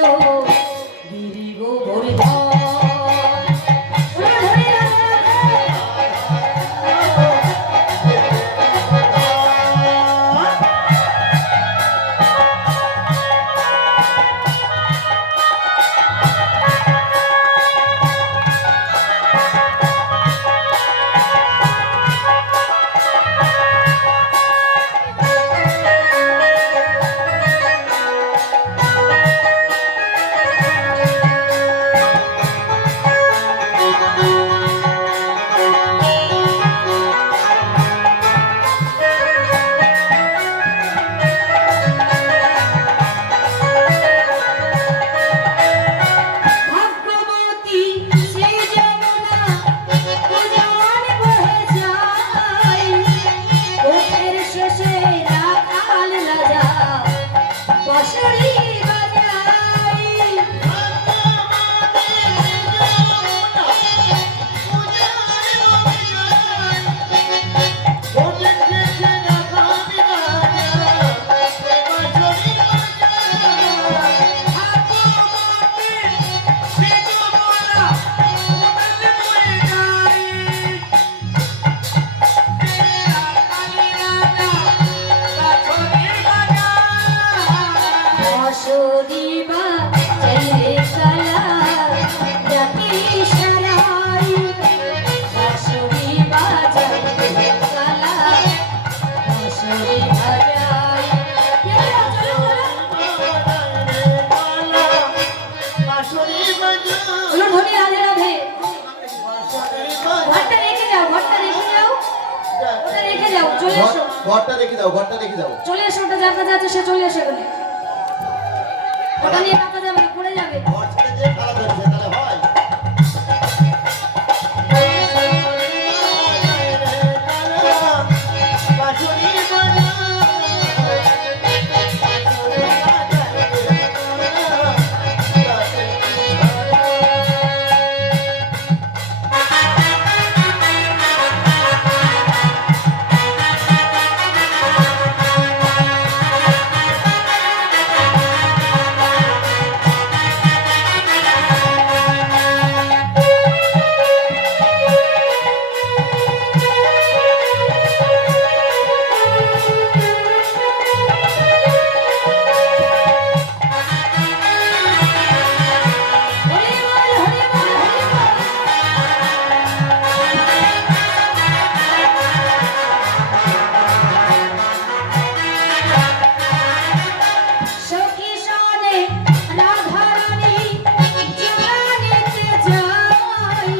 গিরি গোবর্ধন। ভাগ্যবতী সে যমুনা উজান বহে যায়, পথের শেষে রাখাল রাজা বাঁশরি বাজায়। বাঁশরি বাজায় রে কালা জাতি সারাই, বাঁশরি বাজায় রে কালা, বাঁশরি বাজায়। চলো চলো ধনী রাধে রাধে। ঘরটা রেখে যাও, ঘরটা রেখে যাও, ওটা রেখে যাও, চলে এসো, ঘরটা রেখে দাও, ঘরটা রেখে দাও। চলে এসো, ওটা যার কাছে আছে সে চলে এসো এখানে। ওটা নিয়ে টাকা যাবে না, পড়ে যাবে। ঘর ছেড়ে যে খেলা ধরছে তাহলে হয়? হরি বল, হরি বল, হরি বল। সখী সনে রাধা রানী জানিতে যাই,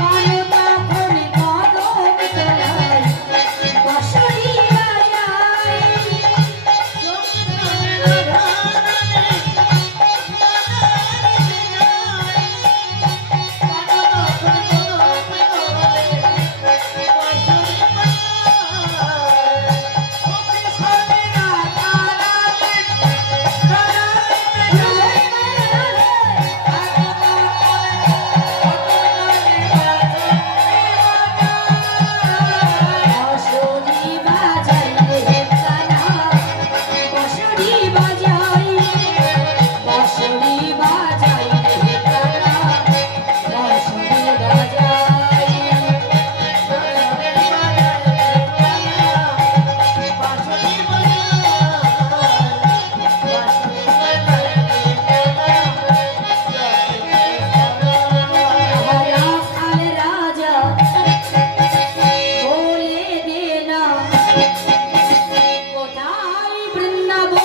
মানতা কোনে কদম তলায় বাঁশরি বাজায়। বাঁশরি বাজায় রে কানা, বাঁশরি বাজায়, বাঁশরি বাজায় রে কানা, বাঁশরি বাজায়। রাখাল রাজা বলে দে না, কোথায় বৃন্দাবন?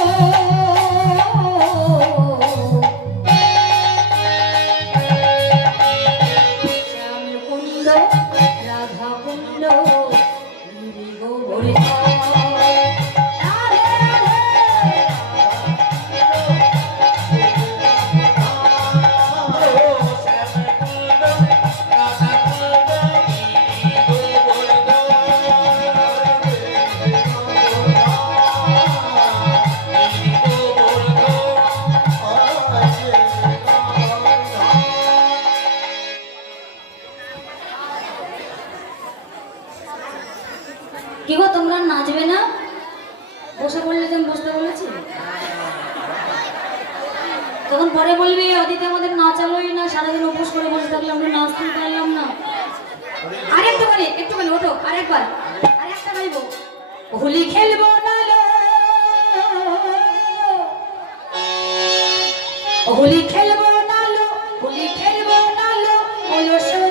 শ্যাম কুণ্ড রাধা কুণ্ড গিরি গোবর্ধন। রাধে রাধে। তখন পরে বলবি অদিতে আমাদের নাচালোই না, সারাদিন উপোস করে বসে থাকলাম, আমরা নাচতে পারলাম না। একটুখানি ওঠো, আরেকবার, আরেকটা গাইবো। হোলি খেলবো না লো, হোলি খেলবো না লো, হোলি খেলবো না লো, ওলো শো।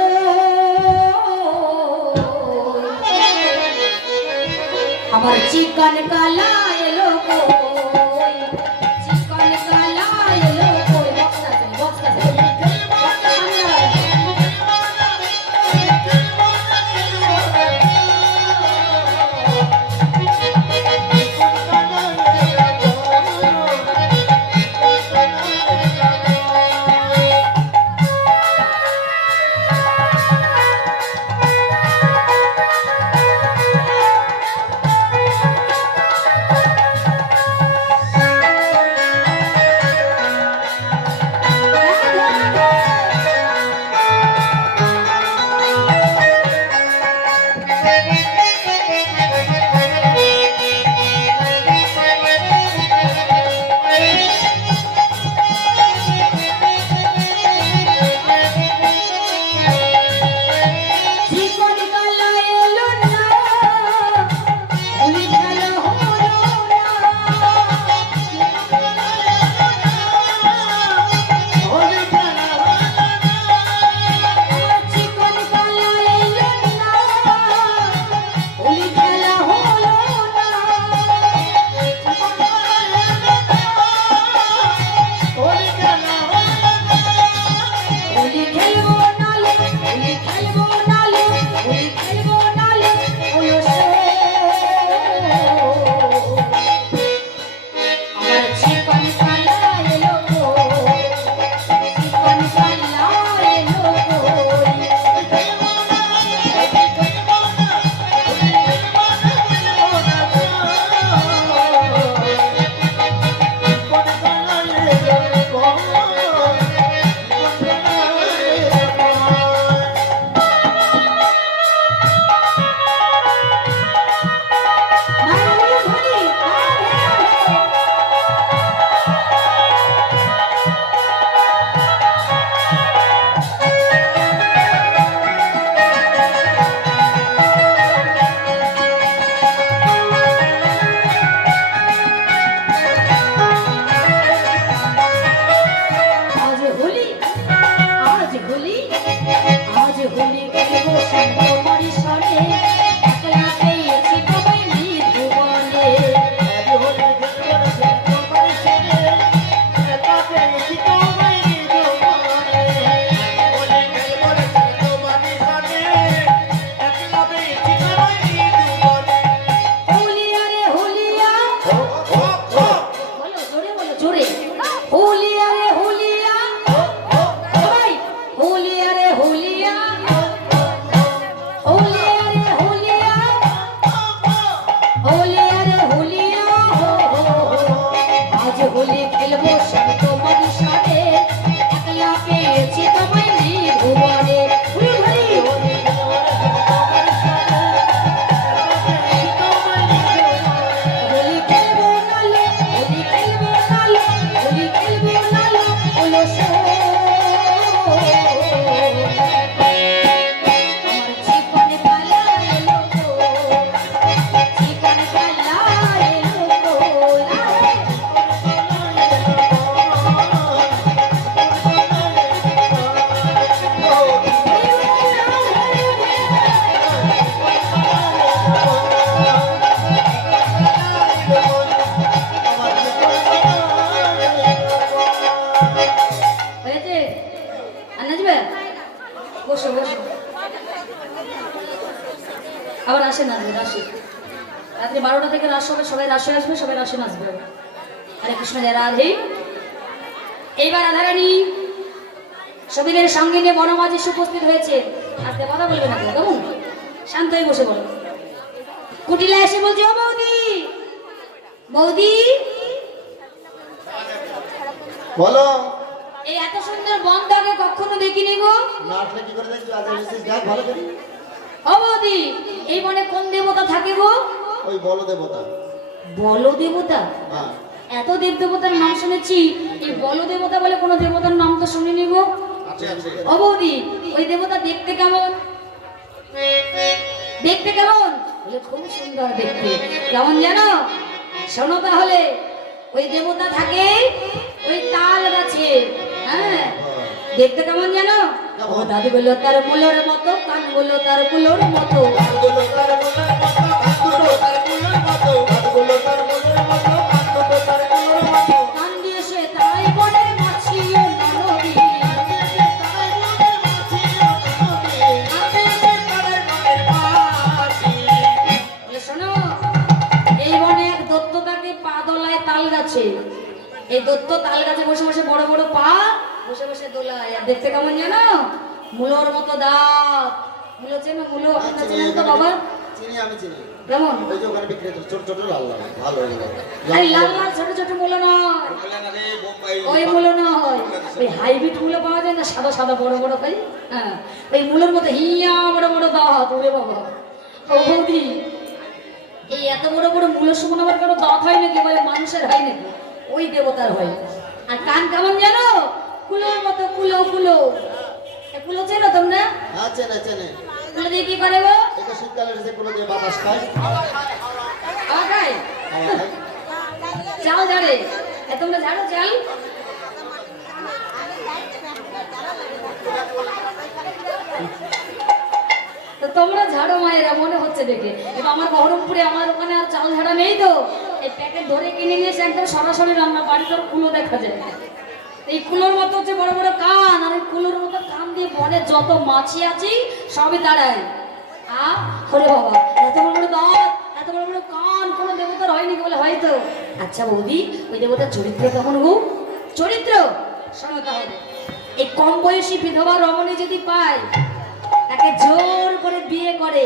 আমার চিকন কালা এলো কই, চিকন কালা এলো কই। বক্সটা আছে, বক্সটা আছে। আবার আসে নাচবে রাশি রাত্রি 12টা থেকে রাস হবে, সবাই রাশে আসবে, সবাই রাশে নাচবে। হরে কৃষ্ণ জয় রাধে। এইবার রাধারানী সবিনের সঙ্গে নিয়ে বনমাঝে উপস্থিত হয়েছে। আজকে কথা বলবে না কেমন, শান্ত হয়ে বসে বলো। কুটিলা এসে বলছে, ও বৌদি, বৌদি বলো। এই এত সুন্দর বন্ধ আগে কখনো দেখিনি গো। নাচলে কি করে দেখছো? আজ এসেছিস, দেখ ভালো করে। ও বৌদি, এই বনে কোন দেবতা থাকে গো? ওই বল দেবতা। বল দেবতা? হ্যাঁ। এত দেব দেবতার নাম শুনেছি, এই বল দেবতা বলে কোনো দেবতার নাম তো শুনিনি গো। আছে আছে ও বৌদি, ওই দেবতা দেখতে কেমন? দেখতে কেমন? বলে খুব সুন্দর দেখতে। কেমন জানো? শোনো তাহলে, ওই দেবতা থাকে ওই তাল গাছে। হ্যাঁ, দেখতে কেমন জানো? ও দাদি বললো তার মুলোর মতো, কান বললো তার মুলোর মতো। কানগুলো তার মনের মতো, কানগুলো তার মনের মতো, কানগুলো তার মনের মতো, কানগুলো তার মনের মতো। কান দিয়ে সে তাই বলে মাছি ও ননদী। বলে শোনো, এই বনে এক দত্ত থাকে পা দোলায় তাল গাছে। এই দত্ত তাল গাছে বসে বসে বড় বড় পা বসে বসে দোলায়। আর দেখতে কেমন জানো? মুলোর মতো দাঁত। মুলো চেনো? মুলো আপনারা চেনেন তো বাবা? চিনি, আমি চিনি। কেমন? ওই যে ওখানে বিক্রি হতো ছোট ছোট লাল লাল, ভালো এগুলো। আরে লাল লাল ছোট ছোট মুলো নয়, বলে না রে বোম্বাই, ওই মুলো নয়, ওই হাইব্রিড মুলো পাওয়া যায় না, সাদা সাদা বড় বড় হয়। হ্যাঁ, ওই মুলোর মতো হিয়া বড় বড় দাঁত। ওরে বাবা, ও বৌদি, এই এত বড় বড় মুলোর সমান আবার কারো দাঁত হয় নাকি? বলে মানুষের হয় নাকি? ওই দেবতার হয়। আর কান কেমন জানো? কুলোর মতো, কুলো কুলো। এ কুলো চেনো তোমরা? হ্যাঁ চেনে চেনে। কুলো দিয়ে কি করে গো? এটা শীতকালে যে কোনো যে বাতাস খায়, খাওয়া খায়? হাওয়া খায়। চাল ঝাড়ে? এ তোমরা ঝাড়ো চাল? তো তোমরা ঝাড়ো মায়েরা, মনে হচ্ছে দেখে। এবার আমার বহরমপুরে আমার ওখানে আর চাল ঝাড়া নেই তো, এই প্যাকেট ধরে কিনে নিয়ে এসে একদম সরাসরি রান্না বাড়িতে কুলো দেখা যায়। এই কুলোর মতো হচ্ছে বড় বড় কান, আর এই কুলোর মতো কান দিয়ে বনে যত মাছি আছে সবই দাঁড়ায়। ওরে বাবা, এত বড় বড় দাঁত, এত বড় বড় কান, কোনো দেবতার হয়নি? বলে হয়তো। আচ্ছা বৌদি, ওই দেবতার চরিত্র কেমন গো? চরিত্র শোনো তাহলে। এই কম বয়সী বিধবা রমণী যদি পায়, তাকে জোর করে বিয়ে করে।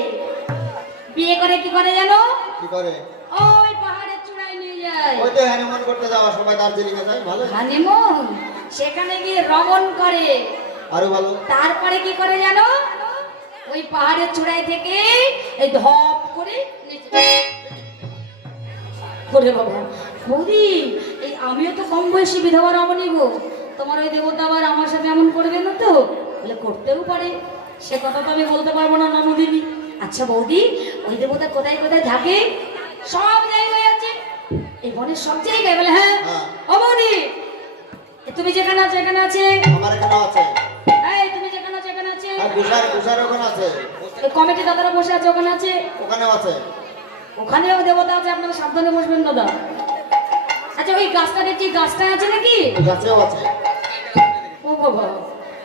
বিয়ে করে কি করে জানো? কি করে? ওই পাহাড়ের চূড়ায় নিয়ে যায়। ওই তো হানিমুন করতে যাওয়া, সবাই দার্জিলিং এ যায়, ভালো। হানিমুন, সেখানে গিয়ে রমণ করে। আরো ভালো। তারপরে কি করে জানো? ওই পাহাড়ের চূড়ায় থেকে এই ধপ করে নিচে। ওরে বাবা, বৌদি, এই আমিও তো কম বয়সী বিধবা রমণী গো, তোমার ওই দেবতা আবার আমার সাথে এমন করবে না তো? বলে করতেও পারে, সে কথা তো আমি বলতে পারবো না ননদিনী। আচ্ছা বৌদি, ওই দেবতা কোথায় কোথায় থাকে? সব জায়গায় আছে, এই বনের সব জায়গায়। বলে হ্যাঁ। হ্যাঁ। ও বৌদি, তুমি যেখানে আছো এখানে আছে। আমার এখানে আছে। এই তুমি যেখানে আছো এখানে আছে। আর গুসার গুসার ওখানে আছে। এই কমিটি দাদারা বসে আছে ওখানে আছে। ওখানেও আছে। ওখানেও দেবতা আছে, আপনারা সাবধানে বসবেন দাদা। আচ্ছা ওই গাছটা দেখছি, গাছটা আছে নাকি? ওই গাছেও আছে। ও বাবা,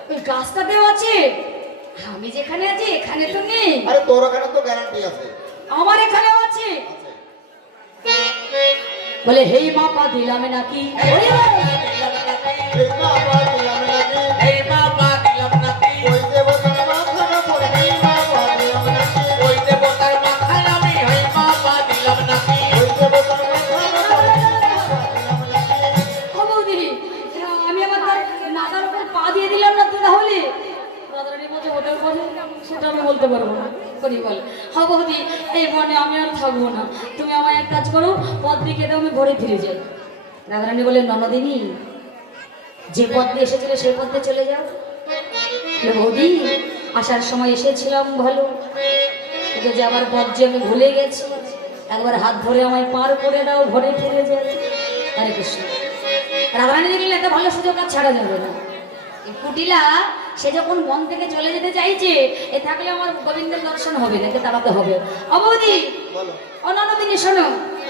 ওই গাছটাতেও আছে। আমি যেখানে আছি এখানে তো নেই। আরে তোর ওখানে তো গ্যারান্টি আছে। আমার এখানেও আছে। বলে হেই মা পা দিলাম নাকি? ওরে বাবা, এই মা পা দিলাম নাকি? এই মা পা দিলাম নাকি? ওই দেবতার মাথায় পড়ে এই মা পা দিলাম নাকি? ওই দেবতার মাথায় আমি এই মা পা দিলাম নাকি? ওই দেবতার মাথায় পড়ে এই মা পা দিলাম নাকি? ও বৌদি, আমি আমার তার নাদার উপর পা দিয়ে দিলাম না তো? তাহলে রাধারানীর মতো হোটেল করে সেটা আমি বলতে পারবো না। করি বল, হ্যাঁ বৌদি, এই বনে আমি আর থাকবো না, তুমি আমায় এক কাজ করো, পথ দিকে দাও, আমি ঘরে ফিরে যাই। রাধারানী বলে ননদিনী, যে পথ দিয়ে এসেছিলে সেই পথে চলে যাও। বলে, বৌদি, আসার সময় এসেছিলাম ভালো, কিন্তু যাবার পথ যে আমি ভুলে গেছি, একবার হাত ধরে আমায় পার করে দাও, ঘরে ফিরে যাই। হরে কৃষ্ণ। রাধারানী দেখলেন এত ভালো সুযোগ আর ছাড়া যাবে না। এই কুটিলা সে যখন মন থেকে চলে যেতে চাইছে, এ থাকলে আমার গোবিন্দের দর্শন হবে না, একে তাড়াতে হবে। অবধি বলো। অনদিনী শোনো,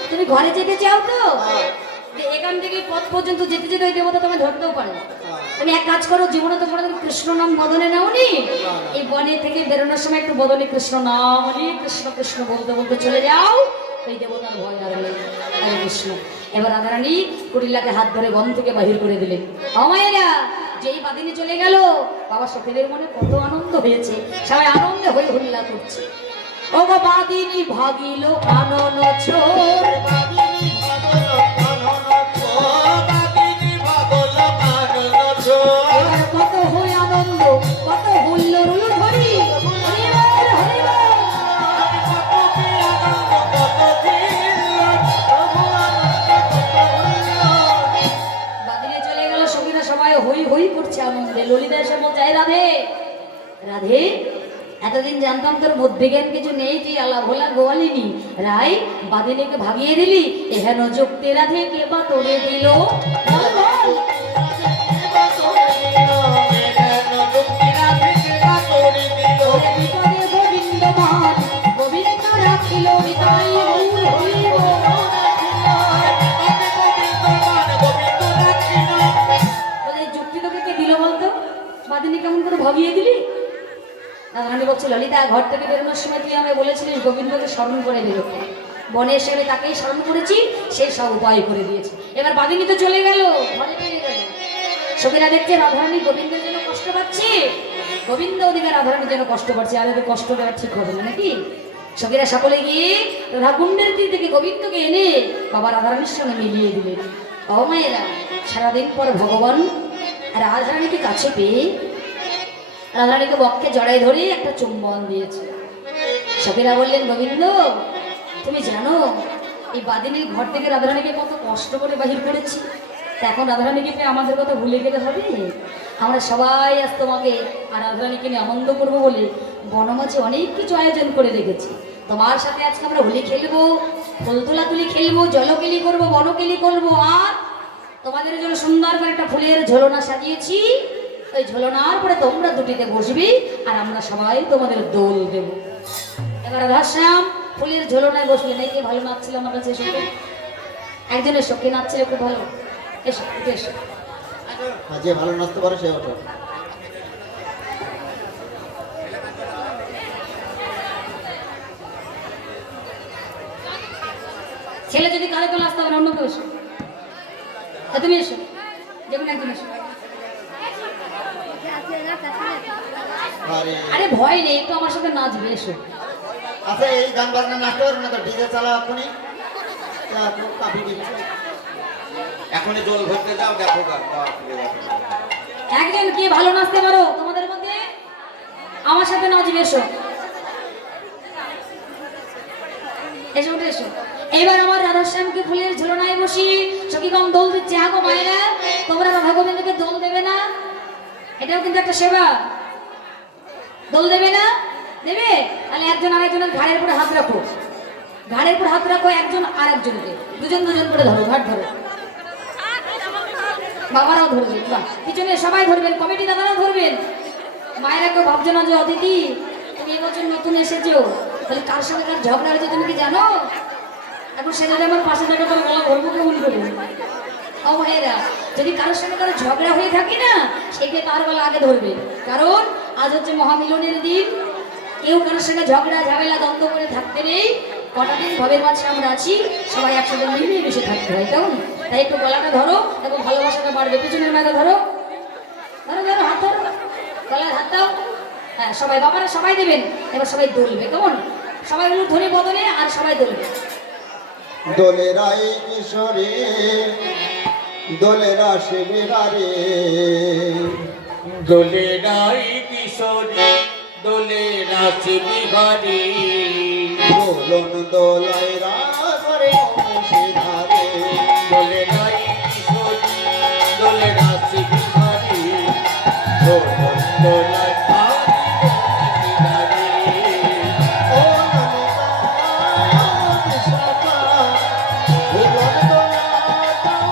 তুমি ঘরে যেতে চাও তো? হ্যাঁ। যে এখান থেকে পথ পর্যন্ত যেতে যেতে ওই দেবতা তোমায় ধরতেও পারে। হ্যাঁ। তুমি এক কাজ করো, জীবনে তো কোনো কৃষ্ণ নাম বদনে নাওনি, এই বনে থেকে বেরোনোর সময় একটু বদনে কৃষ্ণ নাম নিয়ে কৃষ্ণ কৃষ্ণ বলতে বলতে চলে যাও, ওই দেবতার ভয় আর নেই। হরে কৃষ্ণ। এবার রাধারানী কুটিলাকে হাত ধরে বন থেকে বাহির করে দিলেন। অমায়েরা, যেই বাদিনী চলে গেল, বাবা সখীদের মনে কত আনন্দ হয়েছে, সবাই আনন্দে হয়ে হুল্লা করছে। ও গো বাদিনী ভাগিল কানন ছোর, বাদিনী ভাগল কানন ও বাদিনী ভাগল কানন ছোর। এবার কত হই আনন্দ, কত হুল্লোড় ধরি। হরিবল, হরিবল। কত কি আনন্দ, কত কি ললিতা এসে বলছে, "এই রাধে, রাধে, এতদিন জানতাম তোর মধ্যেজ্ঞান কিছু নেই, তুই আল্লাহ ভোলা গোয়ালিনি রাই বাদিনীকে ভাগিয়ে দিলি, এহেন যুক্তি রাধে কে বা তোরে দিল, বল বল।" ওরে বিপদে গোবিন্দ মান, গোবিন্দ রাখিল হৃদয় গৌর হইব। বলে, এই যুক্তি তোকে কে দিল বলতো? বাদিনী কেমন করে ভাগিয়ে দিলি? রাধারানী বলছে, ললিতা, ঘর থেকে বেরোনোর সময় তুই আমায় বলেছিলিস গোবিন্দকে স্মরণ করে দিল। বনে এসে আমি তাকেই স্মরণ করেছি, সে সব উপায় করে দিয়েছে। এবার বাদিনী তো চলে গেল, ঘরে ফিরে গেল। সখীরা দেখছে রাধারানী গোবিন্দের জন্য কষ্ট পাচ্ছে, গোবিন্দ ওদিকে রাধারানীর জন্য কষ্ট পাচ্ছে, আর এদের কষ্ট দেওয়া ঠিক হবে না নাকি? সখীরা সকলে গিয়ে রাধাকুণ্ডের তীর থেকে গোবিন্দকে এনে বাবা রাধারানীর সঙ্গে মিলিয়ে দিলেন। ও মায়েরা, সারাদিন পর ভগবান রাধারানীকে কাছে পেয়ে রাধারানীকে বক্ষে জড়াই ধরে একটা চুম্বন দিয়েছে। সখীরা বললেন, গোবিন্দ, তুমি জানো এই বাদিনীর ঘর থেকে রাধারানীকে কত কষ্ট করে বাহির করেছি, তা এখন রাধারানীকে পেয়ে আমাদের কথা ভুলে গেলে হবে? আমরা সবাই আজ তোমাকে আর রাধারানীকে নিয়ে আনন্দ করবো বলে বনমাঝে অনেক কিছু আয়োজন করে রেখেছি। তোমার সাথে আজকে আমরা হোলি খেলবো, ফুল তোলাতুলি খেলবো, জলকেলি করবো, বনকেলি করবো, আর তোমাদের জন্য সুন্দর করে একটা ফুলের ঝোলনা সাজিয়েছি। ওই ঝোলনার পরে তোমরা দুটিতে বসবি আর আমরা সবাই তোমাদের দোল দেব। এবার রাধাশ্যাম ফুলের ঝোলনায় বসলেন। এই কে ভালো নাচছিল আমার কাছে? এসে একজনের সখী নাচছিল খুব ভালো, এসো উঠে এসো। যে ভালো নাচতে পারে সে ওঠো। ছেলে যদি কালে তো নাচতে হবে না, অন্য কেউ এসো। তুমি এসো, যেমন একজন এসো। আরে ভয় নেই, একটু আমার সাথে নাচবে, এসো। আচ্ছা, এই গান বাজনা নাচতে পারবে না তো? ডিজে চালাও এখনই, কাফি দিচ্ছে এখনই, জল ভরতে যাও, দেখো গান। একজন কে ভালো নাচতে পারো তোমাদের মধ্যে? আমার সাথে নাচবে, এসো এসো উঠে এসো। এবার আমার রাধাশ্যামকে ফুলের ঝুলনায় বসি সখীগণ দোল দিচ্ছে। আগো মায়েরা, তোমরা রাধা গোবিন্দকে দোল দেবে না? এটাও কিন্তু একটা সেবা। দোল দেবে না? দেবে? তাহলে একজন আরেকজনের ঘাড়ের উপরে হাত রাখো, ঘাড়ের উপর হাত রাখো, একজন আর একজনকে দুজন দুজন করে ধরো, ঘাট ধরো। বাবারাও ধরবেন, বাহ, পিছনে সবাই ধরবেন, কমিটি দাদারাও ধরবেন। মায়েরা কেউ ভাবছো না যে অদিতি তুমি এবছর নতুন এসেছো, তাহলে কার সঙ্গে কার ঝগড়া হয়েছে তুমি কি জানো? এখন সে যদি আমার পাশে থাকে তাহলে গলা ধরবো কেমন করে? ও ভাইয়েরা, যদি কারোর সঙ্গে কারো ঝগড়া হয়ে থাকে না, সেকে তার গলা আগে ধরবে, কারণ আজ হচ্ছে মহামিলনের দিন। কেউ কারোর সঙ্গে ঝগড়া ঝামেলা দ্বন্দ্ব করে থাকতে নেই। কটা দিন ভবের মাঝে আমরা আছি, সবাই একসাথে মিলে মিশে থাকতে হয়, কেমন? তাই একটু গলাটা ধরো এবং ভালোবাসাটা বাড়বে। পিছনের মেয়েটা ধরো, ধরো ধরো, হাত ধরো, গলায় হাত দাও। হ্যাঁ, সবাই বাবারা সবাই দেবেন। এবার সবাই দোলবে, কেমন? সবাই হলুদ ধরে বদলে আর সবাই দোলবে। দোলেরাই কিশোরী, দোলেরা শিবিরারে, দোলেরাই কিশোরী, দোলেরা শিবিহারি, দোলন দোলাই রাগরে শিধারে, দোলেরাই কিশোরী, দোলেরা শিবিহারি, দোলন দোলাই ও নমিতা বিশাখা, দোলন দোলা তাও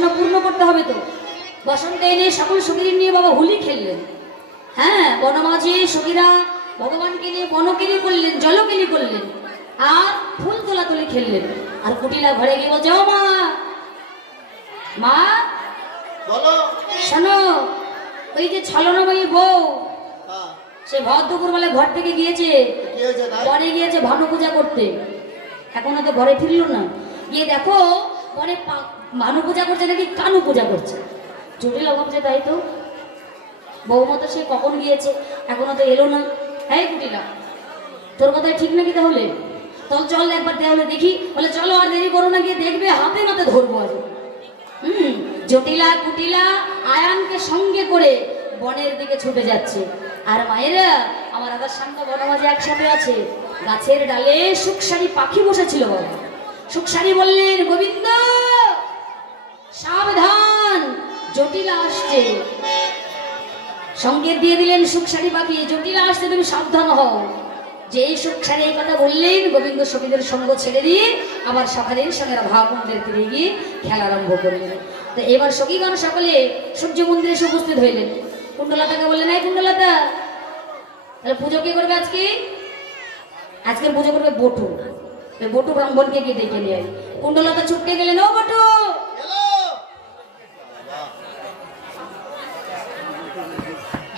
বাসনা পূর্ণ করতে হবে তো। বসন্তে এনে সকল সখীদের নিয়ে বাবা হোলি খেললেন। হ্যাঁ, বনমাঝি সখীরা ভগবানকে নিয়ে বনকেলি করলেন, জলকেলি করলেন, আর ফুল তোলাতুলি খেললেন। আর কুটিলা ঘরে গিয়ে বলছে, ও মা, মা বলো। শোনো, ওই যে ছলনাময়ী বউ, হ্যাঁ, সে ভর দুপুর বেলা ঘর থেকে গিয়েছে, কি হয়েছে তাই? বনে গিয়েছে ভানু পূজা করতে। এখনো তো ঘরে ফিরল না। গিয়ে দেখো বনে ভানু পূজা করছে নাকি কানু পূজা করছে। জটিল ভাবছে তাই তো, বৌমা তো সে কখন গিয়েছে, এখনো তো এলো না। হ্যাঁ কুটিলা, তোর কথাই ঠিক নাকি তাহলে? চল চল একবার তাহলে দেখি। বলে চলো, আর দেরি করো না, গিয়ে দেখবে হাতে নাতে ধরবো আজ। জটিলা কুটিলা আয়ানকে সঙ্গে করে বনের দিকে ছুটে যাচ্ছে। আর মায়েরা, আমার আদার সামনে বনমাঝে একসাথে আছে। গাছের ডালে সুখসারি পাখি বসেছিল বাবা। সুখসারি বললেন, গোবিন্দ সাবধান, জটিলা আসছে। সংকেত দিয়ে দিলেন সুখসারি পাখি, জটিলা আসছে, তুমি সাবধান হও। যেই সুখসারি এই কথা বললেন, গোবিন্দ সখীদের সঙ্গ ছেড়ে দিয়ে আবার সকালের সঙ্গে ভাবমন্দির ফিরে গিয়ে খেলা আরম্ভ করলেন। তো এবার সখীগণ সকলে সূর্য মন্দিরে এসে উপস্থিত হইলেন। কুণ্ডলতাকে বললেন, এই কুণ্ডলতা, তাহলে পুজো কে করবে আজকে? আজকে পুজো করবে বটু। বটু ব্রাহ্মণকে গিয়ে ডেকে নিয়ে আয়। কুণ্ডলতা ছুটতে গেলেন, ও বটু,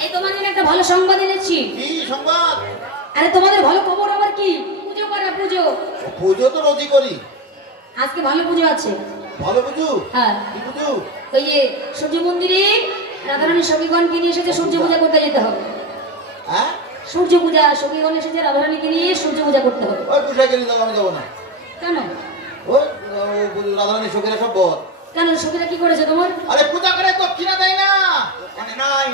এই তোমার জন্য একটা ভালো সংবাদ এনেছি। কি সংবাদ? আরে তোমাদের ভালো খবর আবার কি? পুজো করে, পুজো। পুজো তো রোজই করি। আজকে ভালো পুজো আছে। ভালো পুজো? হ্যাঁ, কি পুজো? ওই যে সূর্য মন্দিরে রাধারানী সখীগণকে নিয়ে এসেছে, সূর্য পূজা করতে যেতে হবে। হ্যাঁ, সূর্য পূজা, সখীগণ এসেছে রাধারানীকে নিয়ে সূর্য পূজা করতে হবে। ওই পূজা করি যাবো, আমি যাবো না। কেন? ওই রাধারানী সখীরা সব বর। কেন, সখীরা কি করেছে তোমার? আরে পূজা করে দক্ষিণা দেয় না, মানে নাই।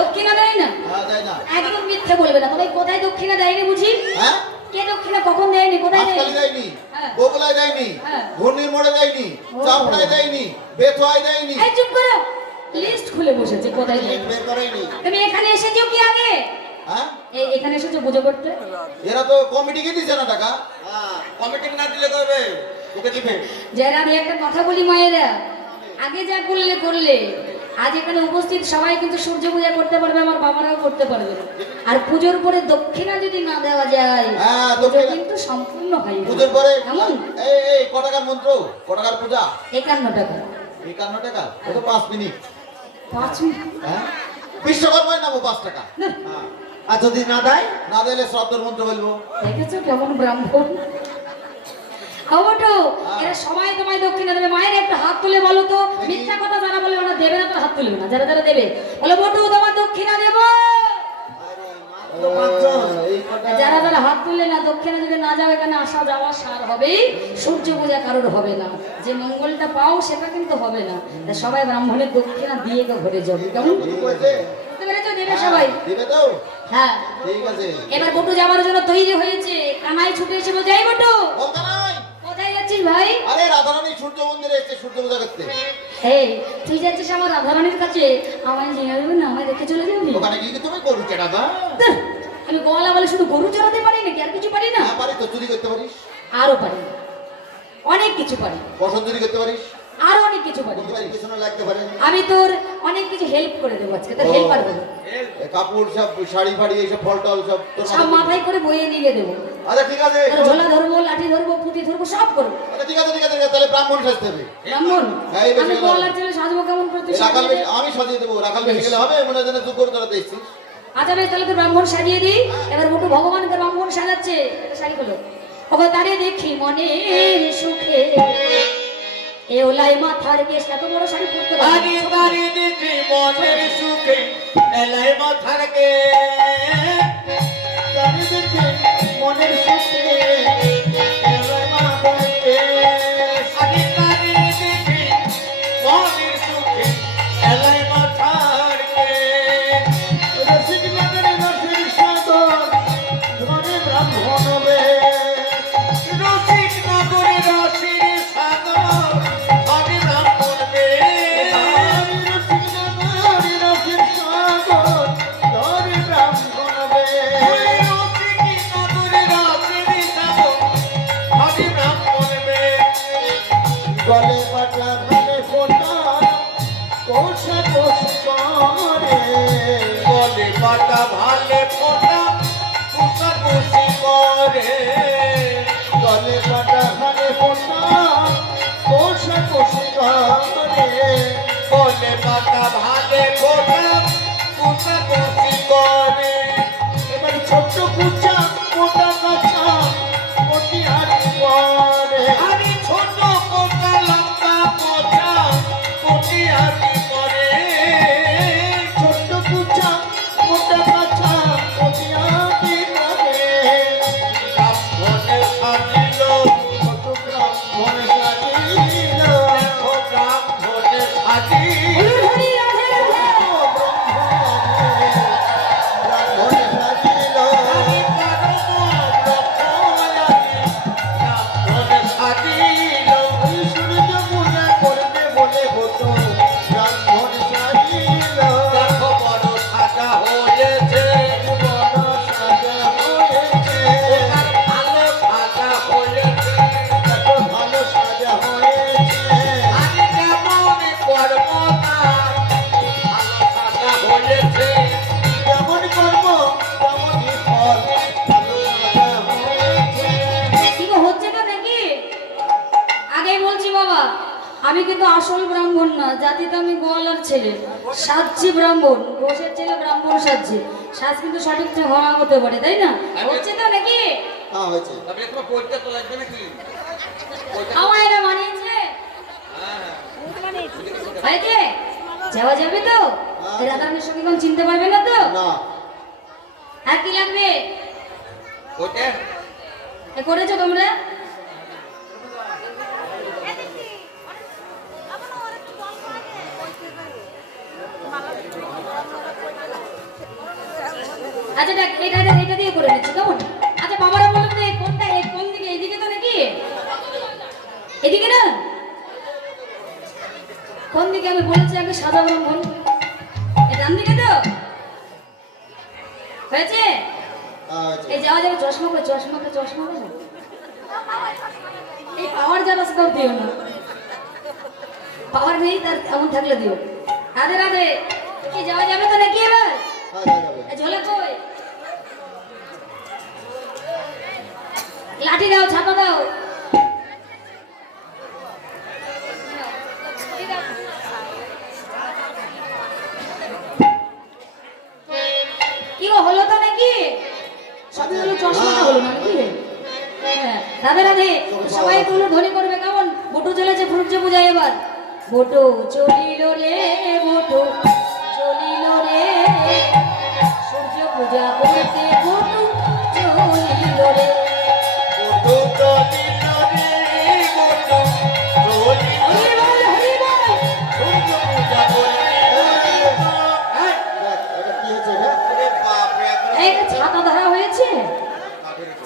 দক্ষিণা দেয় না? হ্যাঁ, দেয় না। একদম মিথ্যে বলবে না। তোমায় কোথায় দক্ষিণা দেয়নি বুঝি? হ্যাঁ, কে দক্ষিণা কখন দেয়নি, কোথায় হাততালি দেয়নি? দেয়নি, হ্যাঁ। বগুলায় দেয়নি, হ্যাঁ। ঘূর্ণির মোড়ে দেয়নি, ও। চাপড়ায় দেয়নি, বেথুয়ায় দেয়নি। এই চুপ করো, লিস্ট খুলে বসেছে কোথায় দেয়নি। বের করেনি। তুমি এখানে এসেছো কি আগে? হ্যাঁ, এখানে এসেছো পুজো করতে? এরা তো কমিটিকে দিছে না টাকা। কমিটি না দিলে করবে, ওকে দিবে। যারা আমি একটা কথা বলি মায়েরা, আগে যা করলে করলে, আজ এখানে উপস্থিত সবাই কিন্তু সূর্য পূজা করতে পারবে, আমার বাবারাও করতে পারবে। আর পুজোর পরে দক্ষিণা যদি না দেওয়া যায়, হ্যাঁ, পুজো দক্ষিণা কিন্তু সম্পূর্ণ হয় না। পুজোর পরে কেমন? এই কটাকার মন্ত্র, কটাকার পূজা? 51 টাকা। 51 টাকা, ও তো 5 মিনিট। 5 মিনিট? হ্যাঁ, বিশ্বকর্মায় নামো 5 টাকা। না, আর যদি না দেয়, না দিলে শ্রাদ্ধের মন্ত্র বলবো। দেখেছো কেমন ব্রাহ্মণ? হবটো, এরা সবাই তোমায় দক্ষিণা দেবে। মায়ের একটা হাত তুলে বলো তো, মিথ্যা কথা যারা বলে ওরা দেবে না, তারা হাত তুলবে না। যারা যারা দেবে বলো, বটু তোমার দক্ষিণা দেবো। এই কটা যারা যারা হাত তুললে না, দক্ষিণা যদি না যাও, এখানে আসা যাওয়া সার হবে, সূর্য পূজা কারোর হবে না। যে মঙ্গলটা পাও সেটা কিন্তু হবে না। তাই সবাই ব্রাহ্মণের দক্ষিণা দিয়ে ঘরে যাবে। কেমন? ঠিক আছে? বুঝতে পেরেছো? দেবে সবাই। দিবে তো? হ্যাঁ, ঠিক আছে। এবার বটু যাওয়ার জন্য তৈরি হয়েছে। কানাই ছুটে এসে বলছে, এই বটু, বলতে নাই। কোথায় যাচ্ছিস ভাই? আরে রাধারানী সূর্য মন্দিরে এসে সূর্য পূজা করতে। এই তুই যাচ্ছিস আমার রাধারানীর কাছে, আমায় জিজ্ঞাসা দেবে না, আমায় রেখে চলে যাবি? ওখানে গিয়ে কি তুমি গরু কেনা দা? ধ্যাৎ, আমি গলা বলে শুধু গরু চড়াতে পারি নাকি, আর কিছু পারি না? হ্যাঁ, পারি তো। চুরি করতে পারিস, আরো পারি, অনেক কিছু পারি, বসন চুরি করতে পারিস, আরো অনেক কিছু পারি। করতে পারিস, পিছনে লাগতে পারে। আমি তোর অনেক কিছু হেল্প করে দেবো আজকে, তোর হেল্প পারবো। কাপড় সব, শাড়ি ফাড়ি এইসব ফল টল সব তোর সব মাথায় করে বইয়ে নিয়ে দেবো। আচ্ছা ঠিক আছে। তোর ঝোলা ধরবো, লাঠি ধরবো, পুঁতি ধরবো, সব করবো। আচ্ছা ঠিক আছে, ঠিক আছে, ঠিক আছে। তাহলে ব্রাহ্মণ সাজতে হবে। ব্রাহ্মণ? হ্যাঁ, এই বেশি আমি গেলাম। গলার ছেলে সাজবো কেমন করে, তুই রাখাল সাজিয়ে দে। আমি সাজিয়ে দেবো। রাখাল বেশি গেলে হবে, মনে হয় যেন তুই গরু চড়াতে এসেছিস। আচ্ছা বেশ, তাহলে তো ব্রাহ্মণ সাজিয়ে দিই। এবার বটু ভগবানকে ব্রাহ্মণ সাজাচ্ছে, এটা শাড়ি হলো। ওকে তারে দেখি মনের সুখে, এ ওলাই মাথার কেশ, এত বড় শাড়ি পরতে পারি আরে তারে দেখি মনের সুখে এলাই মাথার কে, তারে দেখি মনের সুখে এলাই মাথার কে, আরে তারে দেখি মনের সুখে এলাই মাথার কে, রসিক নগরে রসিক সাগর ধরে ব্রাহ্মণ বে, রসিক নগরে রসিক সাগর ধরে ব্রাহ্মণ বে, রসিক নগরে রসিক সাগর ধরে ব্রাহ্মণ বে, রসিক নগরে রসিক আসল ব্রাহ্মণ না, জাতি তো আমি গোয়ালার ছেলে, সাজছি ব্রাহ্মণ, ঘোষের ছেলে ব্রাহ্মণ সাজছে, সাজ কিন্তু সঠিক হওয়া হতে পারে, তাই না? হচ্ছে তো নাকি? হ্যাঁ হয়েছে। তবে তোমার পরীক্ষা তো লাগবে নাকি? আমার এটা মানিয়েছে, হ্যাঁ হয়েছে, যাওয়া যাবে তো? রাধারানীর সঙ্গে কোন চিনতে পারবে না তো? না আর কি লাগবে? ওইটা এ করেছো তোমরা? আচ্ছা দেখ, এটা দিয়ে করে নিচ্ছি, কেমন? আচ্ছা বাবারা বলুন তো, কোনটা, কোন দিকে? এদিকে তো নাকি? এদিকে না? কোন দিকে আমি বলেছি আগে? সাদা ব্রাহ্মণ, ডান দিকে তো? হয়েছে? হ্যাঁ হয়েছে। এই যাওয়া যাবে, চশমা করে, চশমা করে না। এই পাওয়ার যারা আছে তাও দিও না, পাওয়ার নেই তার, এমন থাকলে দিও। রাধে রাধে। কি যাওয়া যাবে তো নাকি এবার? হ্যাঁ যাওয়া যাবে। এই ঝোলে কই? লাঠি দাও, ছাতা দাও। কি গো, হলো তো নাকি? সবই হলো, চশমাটা হলো না নাকি? হ্যাঁ, রাধে রাধে। সবাই একটু ধ্বনি করবে, কেমন? বটু চলেছে, সূর্য পূজা এবার। বটু চলিল রে, বটু চলিল রে, সূর্য পূজা করতে বটু চলিল রে। হরি বল, হরি বল। দেখ, এটা কি হয়েছে এটা? আরে বাপ রে, একবার এই একটা ছাতা ধরা হয়েছে,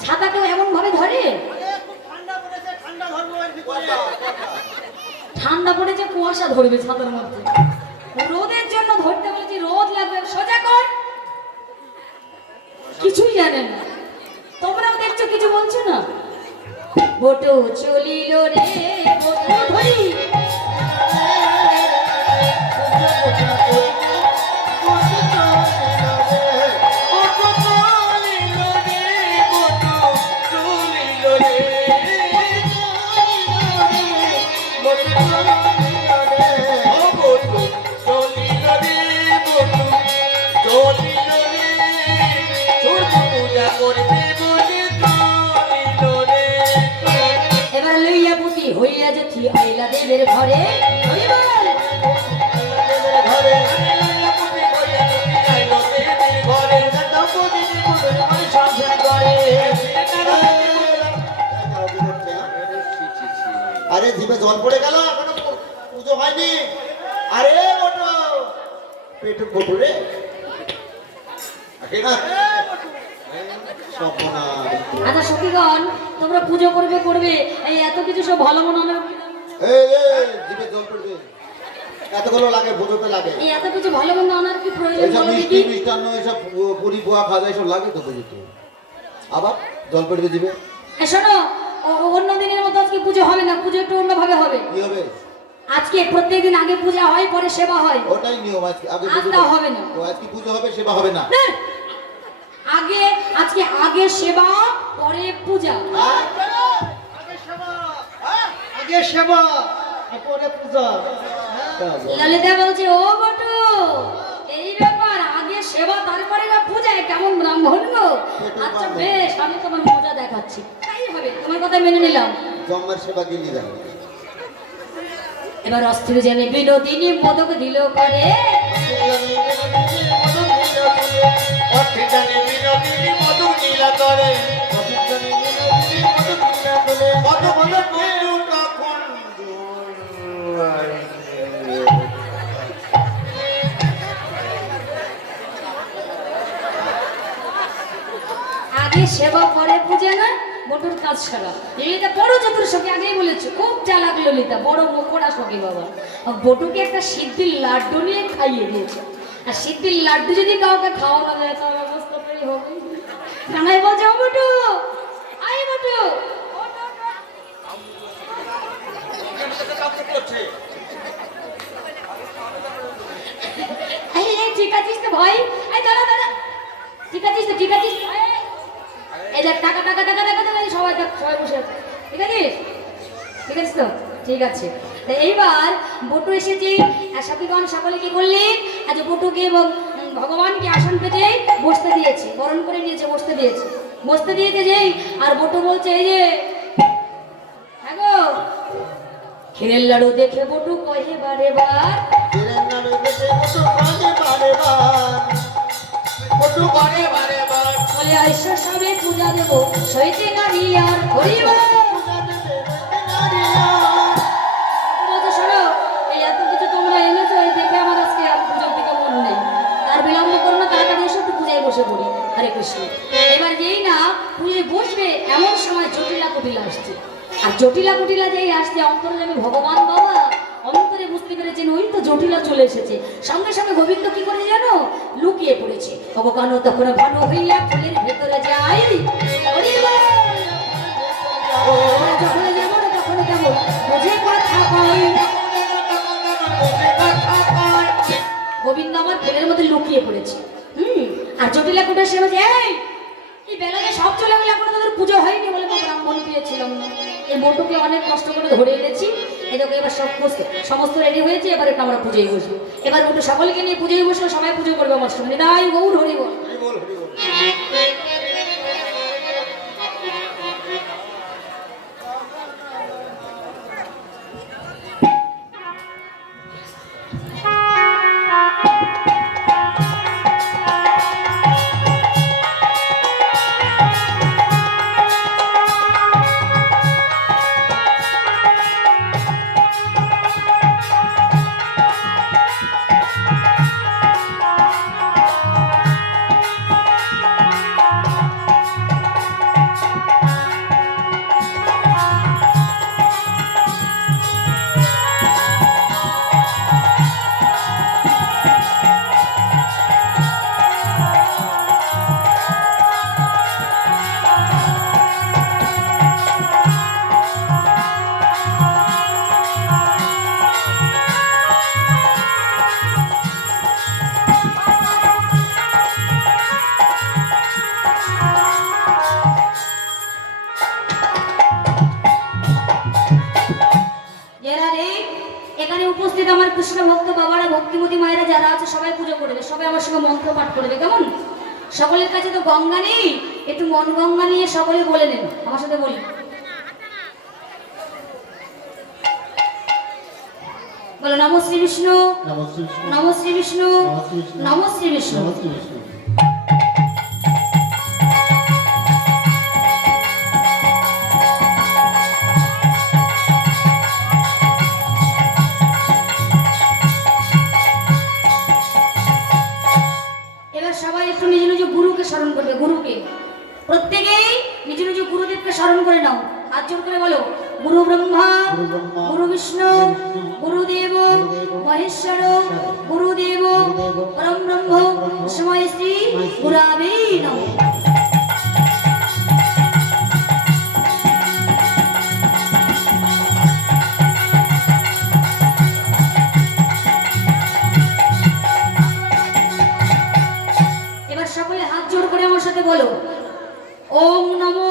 ছাতা কেউ এমন ভাবে ধরে? ঠান্ডা পড়েছে, কুয়াশা ধরবে ছাতার মধ্যে, রোদের জন্য ধরতে বলেছি, রোদ লাগবে, সোজা কর। কিছুই জানে না, তোমরাও দেখছো, কিছু বলছো না। বটু চলিল রে, বটু ধরি। এবার লইয়া পুতি হইয়া যেতি আইলা দেবের ঘরে। হরি বল। আরে জিভে জল পড়ে গেল, এখনো পুজো হয়নি। আরে বটু, পেটু বটু রে। আচ্ছা সখীগণ, তোমরা পুজো করবে, এই এত কিছু সব ভালো মনে হবে? জিভে জল পড়বে, এতগুলো লাগে, পুজোতে লাগে। এই এত কিছু ভালো মন্দ আনার কি প্রয়োজন? এইসব বলো মিষ্টি দেখি। মিষ্টান্ন, এইসব পুরি পোয়া খাজা এইসব লাগে তো পুজোতে। আবার জল পড়বে জিভে, এই শোনো, অন্য দিনের মতো আজকে পুজো হবে না, পুজো একটু অন্যভাবে হবে। কি হবে? আজকে প্রত্যেকদিন আগে পূজা হয়, পরে সেবা হয়। ওটাই নিয়ম। আজকে আগে আজ পুজো তা হবে না। ও আজকে পুজো হবে, সেবা হবে না। না, আজকে আগে সেবা, পরে পূজা। আগে সেবা পরে পূজা। ললিতা বলছে, ও বটু, এই ব্যাপার, আগে সেবা তারপরে না পূজা, কেমন ব্রাহ্মণ গো। আচ্ছা বেশ, আমি তোমার মজা দেখাচ্ছি, তাই হবে, তোমার কথা মেনে নিলাম। জন্মের সেবা গিলি যাবে। এবার অস্থির জানে বিনোদিনী মোদক দিল করে। আগে সেবা পরে পূজা না, বটুর কাজ সারা। ললিতা বড় চতুর সখী, আগেই বলেছে, খুব চালাক ললিতা, বড় মুখোড়া সখী বাবা। বটুকে একটা সিদ্ধির লাড্ডু নিয়ে খাইয়ে দিয়েছে, আর সিদ্ধির লাড্ডু যদি কাউকে খাওয়ানো যায় তার অবস্থা তাই হবে। কানাই বলছে, ও বটু, আই বটু। এই ঠিক আছিস তো ভাই? এই দাঁড়া দাঁড়া, ঠিক আছিস তো? ঠিক আছিস? এই দেখ, টাকা টাকা টাকা টাকা টাকা, সবাই দেখ, সবাই বসে আছে। ঠিক আছিস? ঠিক আছিস তো? ঠিক আছে। তা এইবার বটু এসেছে, আর সাথীগণ সকলে কি করলেন, আজ বটুকে এবং ভগবানকে আসন পেতে বসতে দিয়েছে, বরণ করে নিয়েছে, বসতে দিয়েছে যেই, আর বটু বলছে এই যে হ্যাঁ গো, ক্ষীরের লাড়ু দেখে বটু কহে বারে বার, ক্ষীরের নাড়ু দেখে বটু কহে বারে বার, বটু কহে বারে বার, বলে আইসা সবে পূজা দেবো সইতে নারী আর হরিবার। পূজা দেবে নারিয়ার। বলছে শোনো, এই এত কিছু তোমরা এনেছো, এই দেখে আমার আজকে পুজোর দিকে মন নেই, আর বিলম্ব করো না, তাড়াতাড়ি এসে একটু পূজায় বসে পড়ি। হরে কৃষ্ণ। এবার যেই না পুজোয় বসবে এমন সময় জটিলা কুটিলা আসছে, আর জটিলা কুটিলা যেই আসছে, অন্তরে আমি ভগবান বাবা অন্তরে বুঝতে পেরেছেন ওই তো জটিলা চলে এসেছে। সঙ্গে সঙ্গে গোবিন্দ কি করে জানো, লুকিয়ে পড়েছে। ভগবান তখন ঘন হইয়া ফুলের ভেতরে যায়, যখন যেমন তখন তেমন বুঝে কথা কয়। গোবিন্দ আমার ফুলের মধ্যে লুকিয়ে পড়েছে। আর জটিলা কুটে সে বলছে, এই বেলায় সব চলে গেলে এখন তোদের পুজো হয়নি বলে তো ব্রাহ্মণ পেয়েছিলাম না। এই বটুকে অনেক কষ্ট করে ধরে এনেছি, এদেরকে এবার সমস্ত রেডি হয়েছে, এবার একটু আমরা পুজোয় বসবো। এবার বটু সকলকে নিয়ে পুজোয় বসলে সবাই পুজো করবে আমার সঙ্গে। তাই গৌর হরি বল। এখানে উপস্থিত আমার কৃষ্ণ ভক্ত বাবারা, ভক্তিমতী মায়েরা যারা আছে সবাই পুজো করবে, সবাই আমার সঙ্গে মন্ত্র পাঠ করবে। কেমন? সকলের কাছে তো গঙ্গা নেই, একটু মন গঙ্গা নিয়ে সকলে বলে নেন, আমার সাথে বলি। বলো নমঃ শ্রী বিষ্ণু, নমঃ শ্রী বিষ্ণু, নমঃ শ্রী বিষ্ণু। স্মরণ করবে, গুরুকে প্রত্যেকেই নিজ নিজ গুরুদেবকে স্মরণ করে নাও। হাত জোড় করে বলো, গুরু ব্রহ্মা গুরু বিষ্ণু গুরুদেব মহেশ্বর গুরুদেব পরম ব্রহ্ম তস্मै শ্রী গুরবে নমঃ। বলো ওম নমো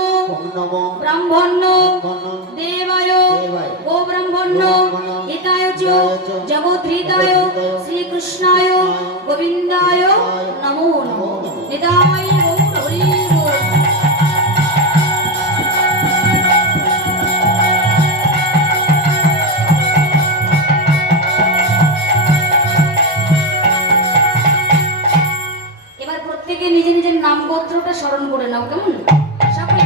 ব্রাহ্মণ্য দেবায় গো ব্রাহ্মণ্য হিতায় চ জগদ্ধিতায় শ্রীকৃষ্ণায় গোবিন্দায় নমো নমঃ। নিতাই গৌর হরি বল। নিজের নিজের নাম গোত্রটা স্মরণ করে নাও। কেমন? সকলে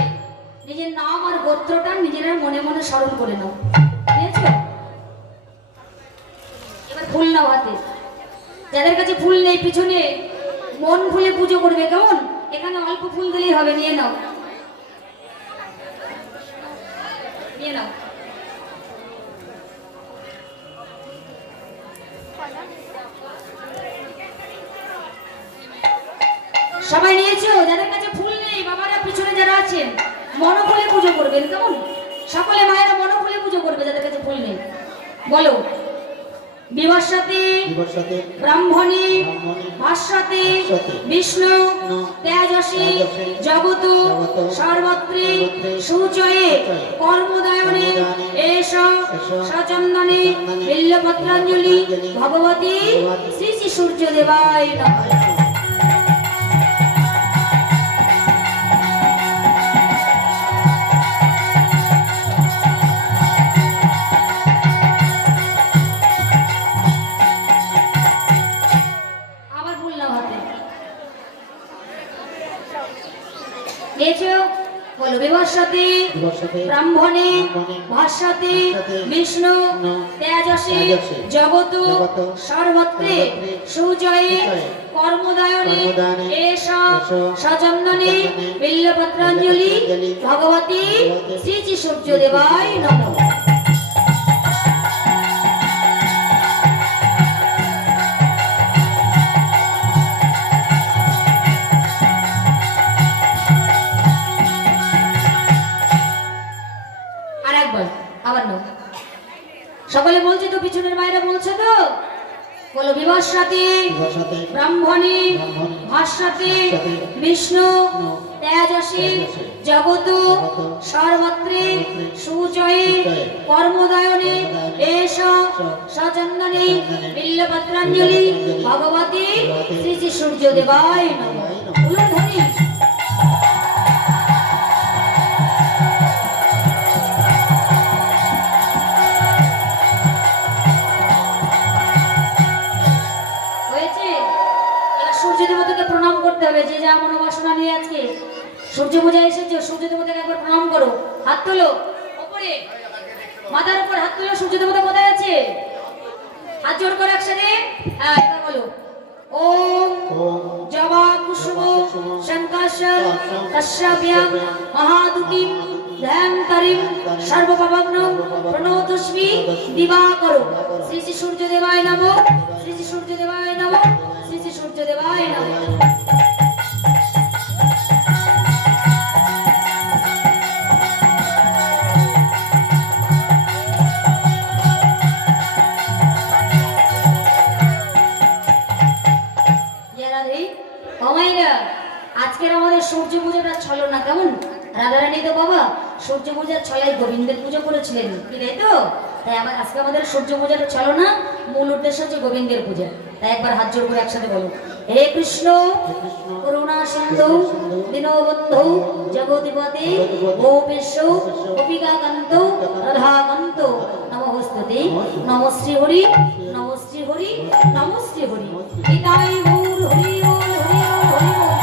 নিজের নাম আর গোত্রটা নিজেরা মনে মনে স্মরণ করে নাও। বুঝেছো? এবার ফুল নাও হাতে। যাদের কাছে ফুল নেই পিছনে মন খুলে পুজো করবে। কেমন? এখানে অল্প ফুল দিলেই হবে, নিয়ে নাও, নিয়ে নাও। সবাই নিয়েছো? যাদের কাছে ফুল নেই বাবারা পিছনে যারা আছেন মন খুলে পুজো করবেন। কেমন? সকলে মায়েরা মন খুলে পুজো করবে যাদের কাছে ফুল নেই। বলো বিভস্বতে ব্রাহ্মণী ভাস্বতে বিষ্ণু তেজসী জগত সর্বত্রে সূচয়ে কর্মদায়নে এসো সচন্দনে বিল্লপত্রাঞ্জলি ভগবতী শ্রী শ্রী সূর্য দেবায় নমঃ। আবার বললাম হাতে গেছো বলো বিভস্বতী ব্রাহ্মণে ভাস্বতী বিষ্ণু তেজসী জগত সর্বত্রে সুজয়ে কর্মদায়নে এষ সচন্দনে বিল্লপত্রাঞ্জলি ভগবতী শ্রী শ্রী সূর্য দেবায় নমঃ। আবার নাও সকলে বলছে তো পিছনের বাইরে বলছে তো বলো বিভস্বতী ব্রাহ্মণী ভাস্বতী বিষ্ণু তেজসী জগত সর্বত্রে সুজয়ে কর্মদায়নে এষ সচন্দনে বিল্লপত্রাঞ্জলি ভগবতী শ্রী শ্রী সূর্য দেবায় নমঃ। উলুধ্বনি সূর্য দেবতাকে প্রণাম করতে হবে। যে যা মনোবাসনা নিয়ে আজকে সূর্য পূজা এসেছে সূর্য দেবতাকে একবার প্রণাম করো। হাত তোলো উপরে, মাথার উপর হাত তোলো। সূর্য দেবতা কোথায় আছে? হাত জোড় করে একসাথে হ্যাঁ এবার বলো ওম জবা কুসুম শঙ্কাশর কশ্যপ্যাম মহাদুতিম ধ্যানতরিম সর্বপাবগ্নম প্রণতস্মি দিবাকরো। শ্রী শ্রী সূর্য দেবায় নমঃ, শ্রী শ্রী সূর্য দেবায় নমঃ, শ্রী শ্রী সূর্য দেবায় নমঃ। আজকের আমাদের সূর্য পূজাটা ছলো না কেমন? রাধারানী তো বাবা সূর্য পূজার ছলায় গোবিন্দের পুজো করেছিলেন কি তাই তো? তাই আমার আজকে আমাদের সূর্য পূজাটা ছলো না, মূল উদ্দেশ্য হচ্ছে গোবিন্দের পূজা। তাই একবার হাত জোড় করে একসাথে বলো হে কৃষ্ণ করুণা সিন্ধু দীনবন্ধু জগৎপতে গোপেশ গোপিকাকান্ত রাধাকান্ত নমস্তুতে নমঃ শ্রী হরি নমঃ শ্রী হরি নমঃ শ্রী হরি। নিতাই গৌর হরি বল হরি বল হরি বল।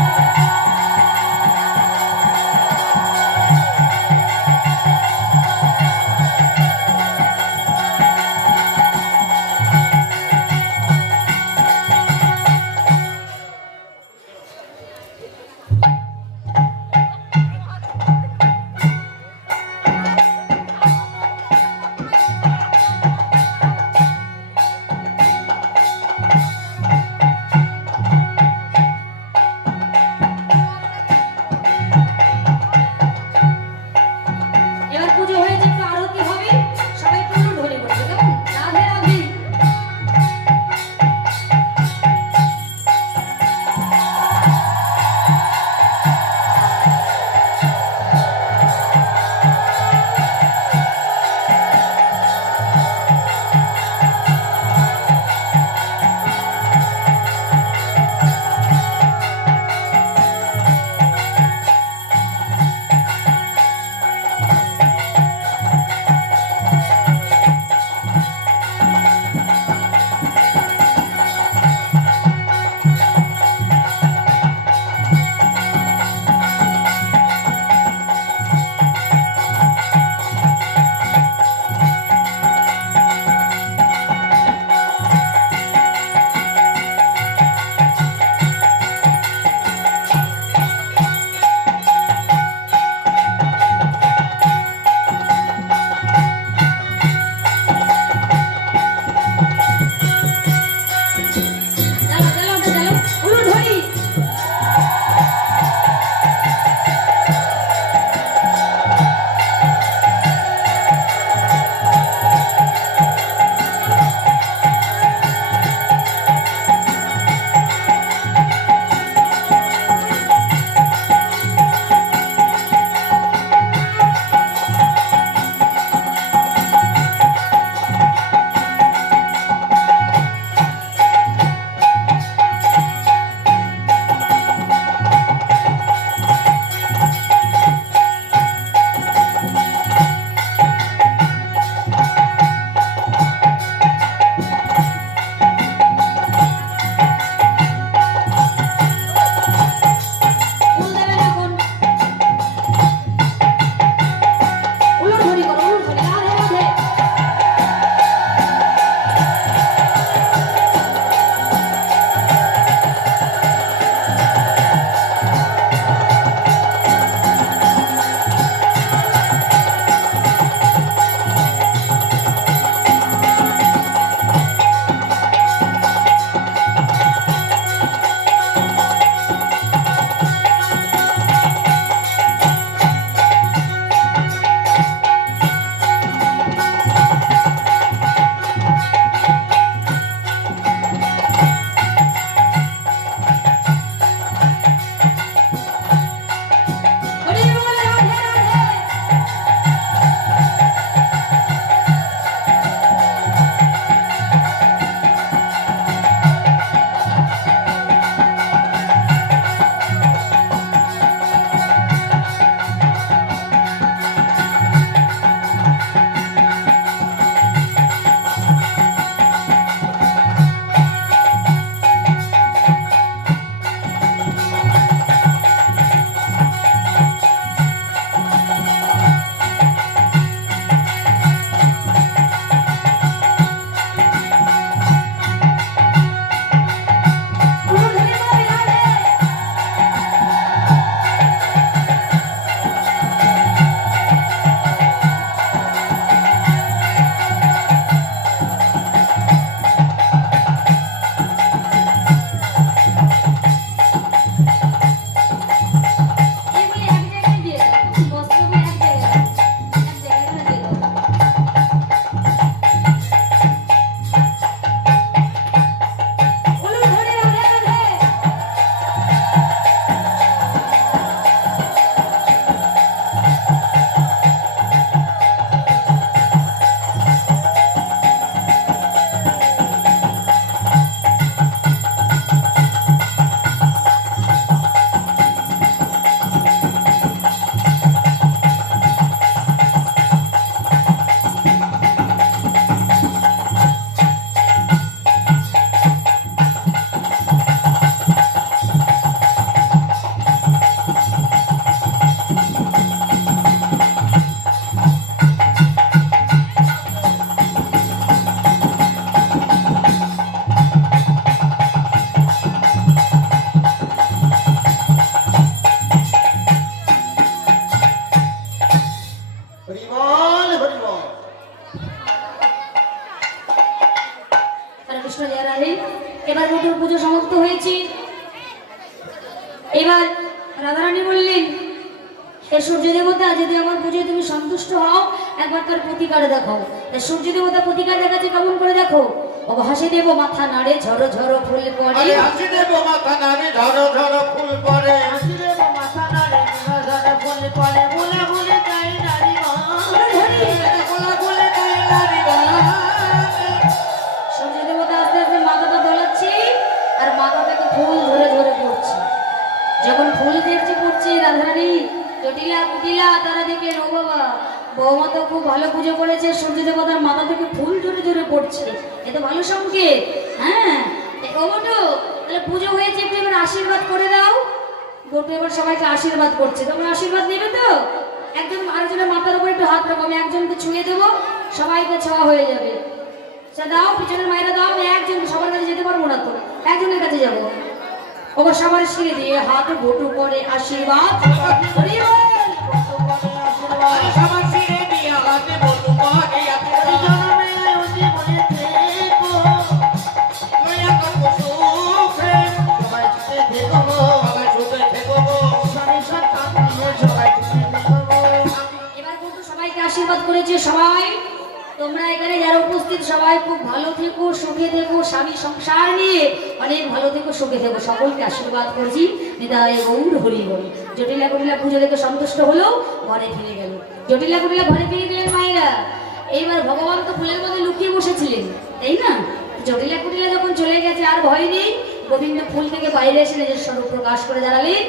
কৃষ্ণ জয় রাধে। এবার বটুর পুজো সমাপ্ত হয়েছে। এবার রাধারানী বললেন, হে সূর্য দেবতা, যদি আমার পুজোয় তুমি সন্তুষ্ট হও একবার তার প্রতিকার দেখো। সূর্য দেবতা প্রতিকার দেখাচ্ছে, কেমন করে দেখো। ও হাসি দেব মাথা নাড়ে ঝরো ঝরো ফুল পড়ে। আরে হাসি দেব মাথা নাড়ে ঝরো ঝরো ফুল পড়ে। হাসি দেব মাথা নাড়ে ঝরো ঝরো ফুল পড়ে। বলে বলে তাই নারী বলে বলে তাই নারী। সূর্য দেবতা আস্তে আস্তে মাথাটা দোলাচ্ছে আর মাথা থেকে ফুল ধরে ধরে পড়ছে। যখন ফুল দেখছে পড়ছে, রাধারানী জটিলা কুটিলা তারা দেখলেন, ও বাবা, বৌমা তো খুব ভালো পুজো করেছে, সূর্য দেবতার মাথা থেকে ফুল জোরে জোরে পড়ছে, এ তো ভালো সংকেত। হ্যাঁ, ও বটু, তাহলে পুজো হয়েছে, একটু এবার আশীর্বাদ করে দাও। বটু এবার সবাইকে আশীর্বাদ করছে। তোমরা আশীর্বাদ নেবে তো? একজন আরেকজনের মাথার উপর একটু হাত রাখো, আমি একজনকে ছুঁয়ে দেবো, সবাইকে ছোঁয়া হয়ে যাবে। সে দাও, পিছনের মায়েরা দাও, আমি একজন সবার কাছে যেতে পারবো না, তো একজনের কাছে যাবো। ওকে সবার শিরে দিয়ে হাত বটু করে আশীর্বাদ। হরি বল। আরে সবার শিরে দিয়ে হাতে বলু করে জনমে অতি বলে থেকো লয়া কত সুখে সবাই সুখে থেকো গো, সবাই সুখে থেকো গো, সবাই সন্তান নিয়ে সবাই সুখে থেকো গো। এবার বটু সবাইকে আশীর্বাদ করেছে। সবাই তোমরা এখানে যারা উপস্থিত সবাই খুব ভালো থেকো, সুখে থেকো, স্বামী সংসার নিয়ে অনেক ভালো থেকো, সুখে থেকো, সকলকে আশীর্বাদ করছি। নিতাই গৌর হরি বল। জটিলা কুটিলা পুজো দেখে সন্তুষ্ট হলো, ঘরে ফিরে গেল। জটিলা কুটিলা ঘরে ফিরে গেলেন মায়েরা। এইবার ভগবান তো ফুলের মধ্যে লুকিয়ে বসেছিলেন, তাই না? জটিলা কুটিলা যখন চলে গেছে আর ভয় নেই, গোবিন্দ ফুল থেকে বাইরে এসে নিজের স্বরূপ প্রকাশ করে দাঁড়ালেন।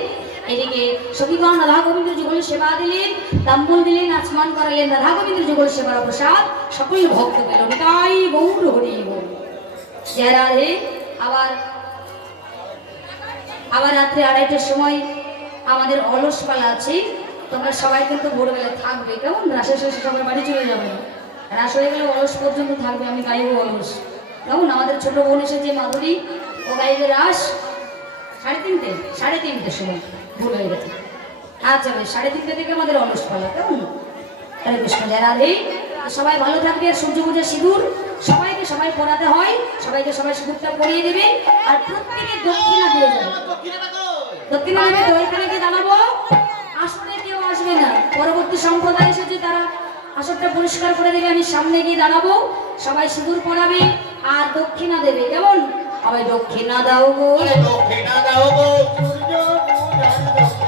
এদিকে সখীগণ রাধা গোবিন্দের যুগল সেবা দিলেন, তাম্বুল দিলেন, আচমান করালেন। রাধা গোবিন্দের যুগল সেবার প্রসাদ সকল ভক্ত পেল। নিতাই গৌর হরি বল। জয় রাধে। আবার আবার রাত্রে 2:30টার সময় আমাদের অলস পালা আছে। তোমরা সবাই কিন্তু ভোরবেলা থাকবে, কেমন? রাসের শেষে সবাই বাড়ি চলে যাবে, রাস হয়ে গেলে অলস পর্যন্ত থাকবে। আমি গাইব অলস, কেমন? আমাদের ছোট বোন এসেছে মাধুরী, ও গাইবে রাস 3:30 সময়, ভুল হয়ে গেছে। আচ্ছা বেশ, 3:30 থেকে আমাদের অলস পালা, কেমন? হরে কৃষ্ণ জয় রাধে। সবাই ভালো থাকবে। আর সূর্য পূজার সিঁদুর সবাইকে সবাই পরাতে হয়, সবাইকে সবাই সিঁদুরটা পরিয়ে দেবে। আর প্রত্যেকে দক্ষিণা দিয়ে যাবে। দক্ষিণা দেবে তো, ওইখানে গিয়ে দাঁড়াবো। আসরে কেউ আসবে না, পরবর্তী সম্প্রদায় এসেছে, তারা আসরটা পরিষ্কার করে দেবে। আমি সামনে গিয়ে দাঁড়াবো, সবাই সিঁদুর পরাবে আর দক্ষিণা দেবে, কেমন? সবাই দক্ষিণা দাও গো, দক্ষিণা দাও গো, সূর্য পূজার